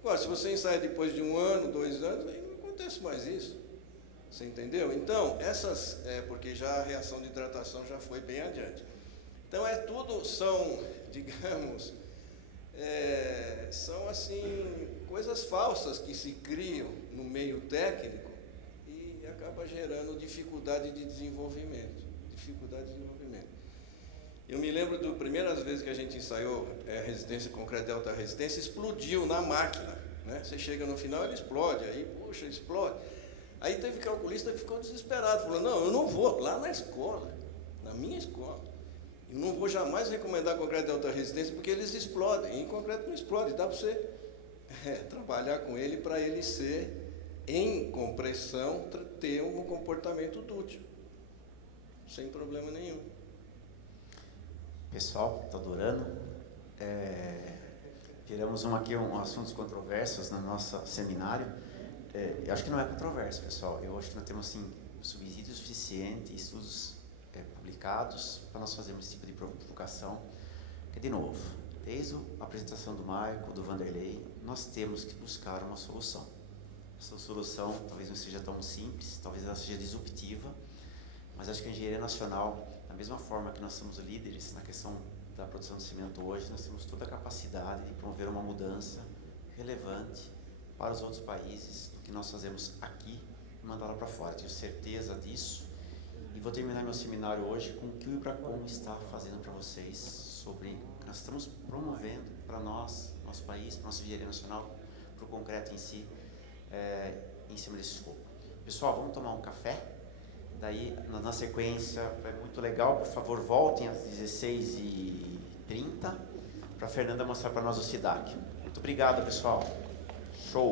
Agora, se você ensaia depois de 1 ano, 2 anos, aí não acontece mais isso. Você entendeu? Então, porque já a reação de hidratação já foi bem adiante. Então, são, digamos, são assim, coisas falsas que se criam no meio técnico e acaba gerando dificuldade de desenvolvimento. Eu me lembro das primeiras vezes que a gente ensaiou resistência concreto de alta resistência, explodiu na máquina, né? Você chega no final, ele explode, aí, puxa, explode. Aí teve calculista que ficou desesperado, falou, não, eu não vou lá na escola, na minha escola, eu não vou jamais recomendar concreto de alta resistência porque eles explodem, e concreto não explode, dá para você trabalhar com ele para ele ser, em compressão, ter um comportamento dútil, sem problema nenhum. Pessoal, estou adorando. Tiramos aqui assuntos controversos no nosso seminário. Eu acho que não é controverso, pessoal. Eu acho que nós temos assim, subsídio suficiente, estudos publicados para nós fazermos esse tipo de provocação. Que, de novo, desde a apresentação do Marco, do Vanderlei, nós temos que buscar uma solução. Essa solução talvez não seja tão simples, talvez ela seja disruptiva, mas acho que a engenharia nacional, da mesma forma que nós somos líderes na questão da produção de cimento hoje, nós temos toda a capacidade de promover uma mudança relevante para os outros países do que nós fazemos aqui e mandá-la para fora. Tenho certeza disso. E vou terminar meu seminário hoje com o que o Ibracon está fazendo para vocês sobre o que nós estamos promovendo para nós, nosso país, para a nossa engenharia nacional, para o concreto em si, em cima desse escopo. Pessoal, vamos tomar um café? Daí, na sequência, é muito legal, por favor, voltem às 16h30 para a Fernanda mostrar para nós o SIDAC. Muito obrigado, pessoal. Show!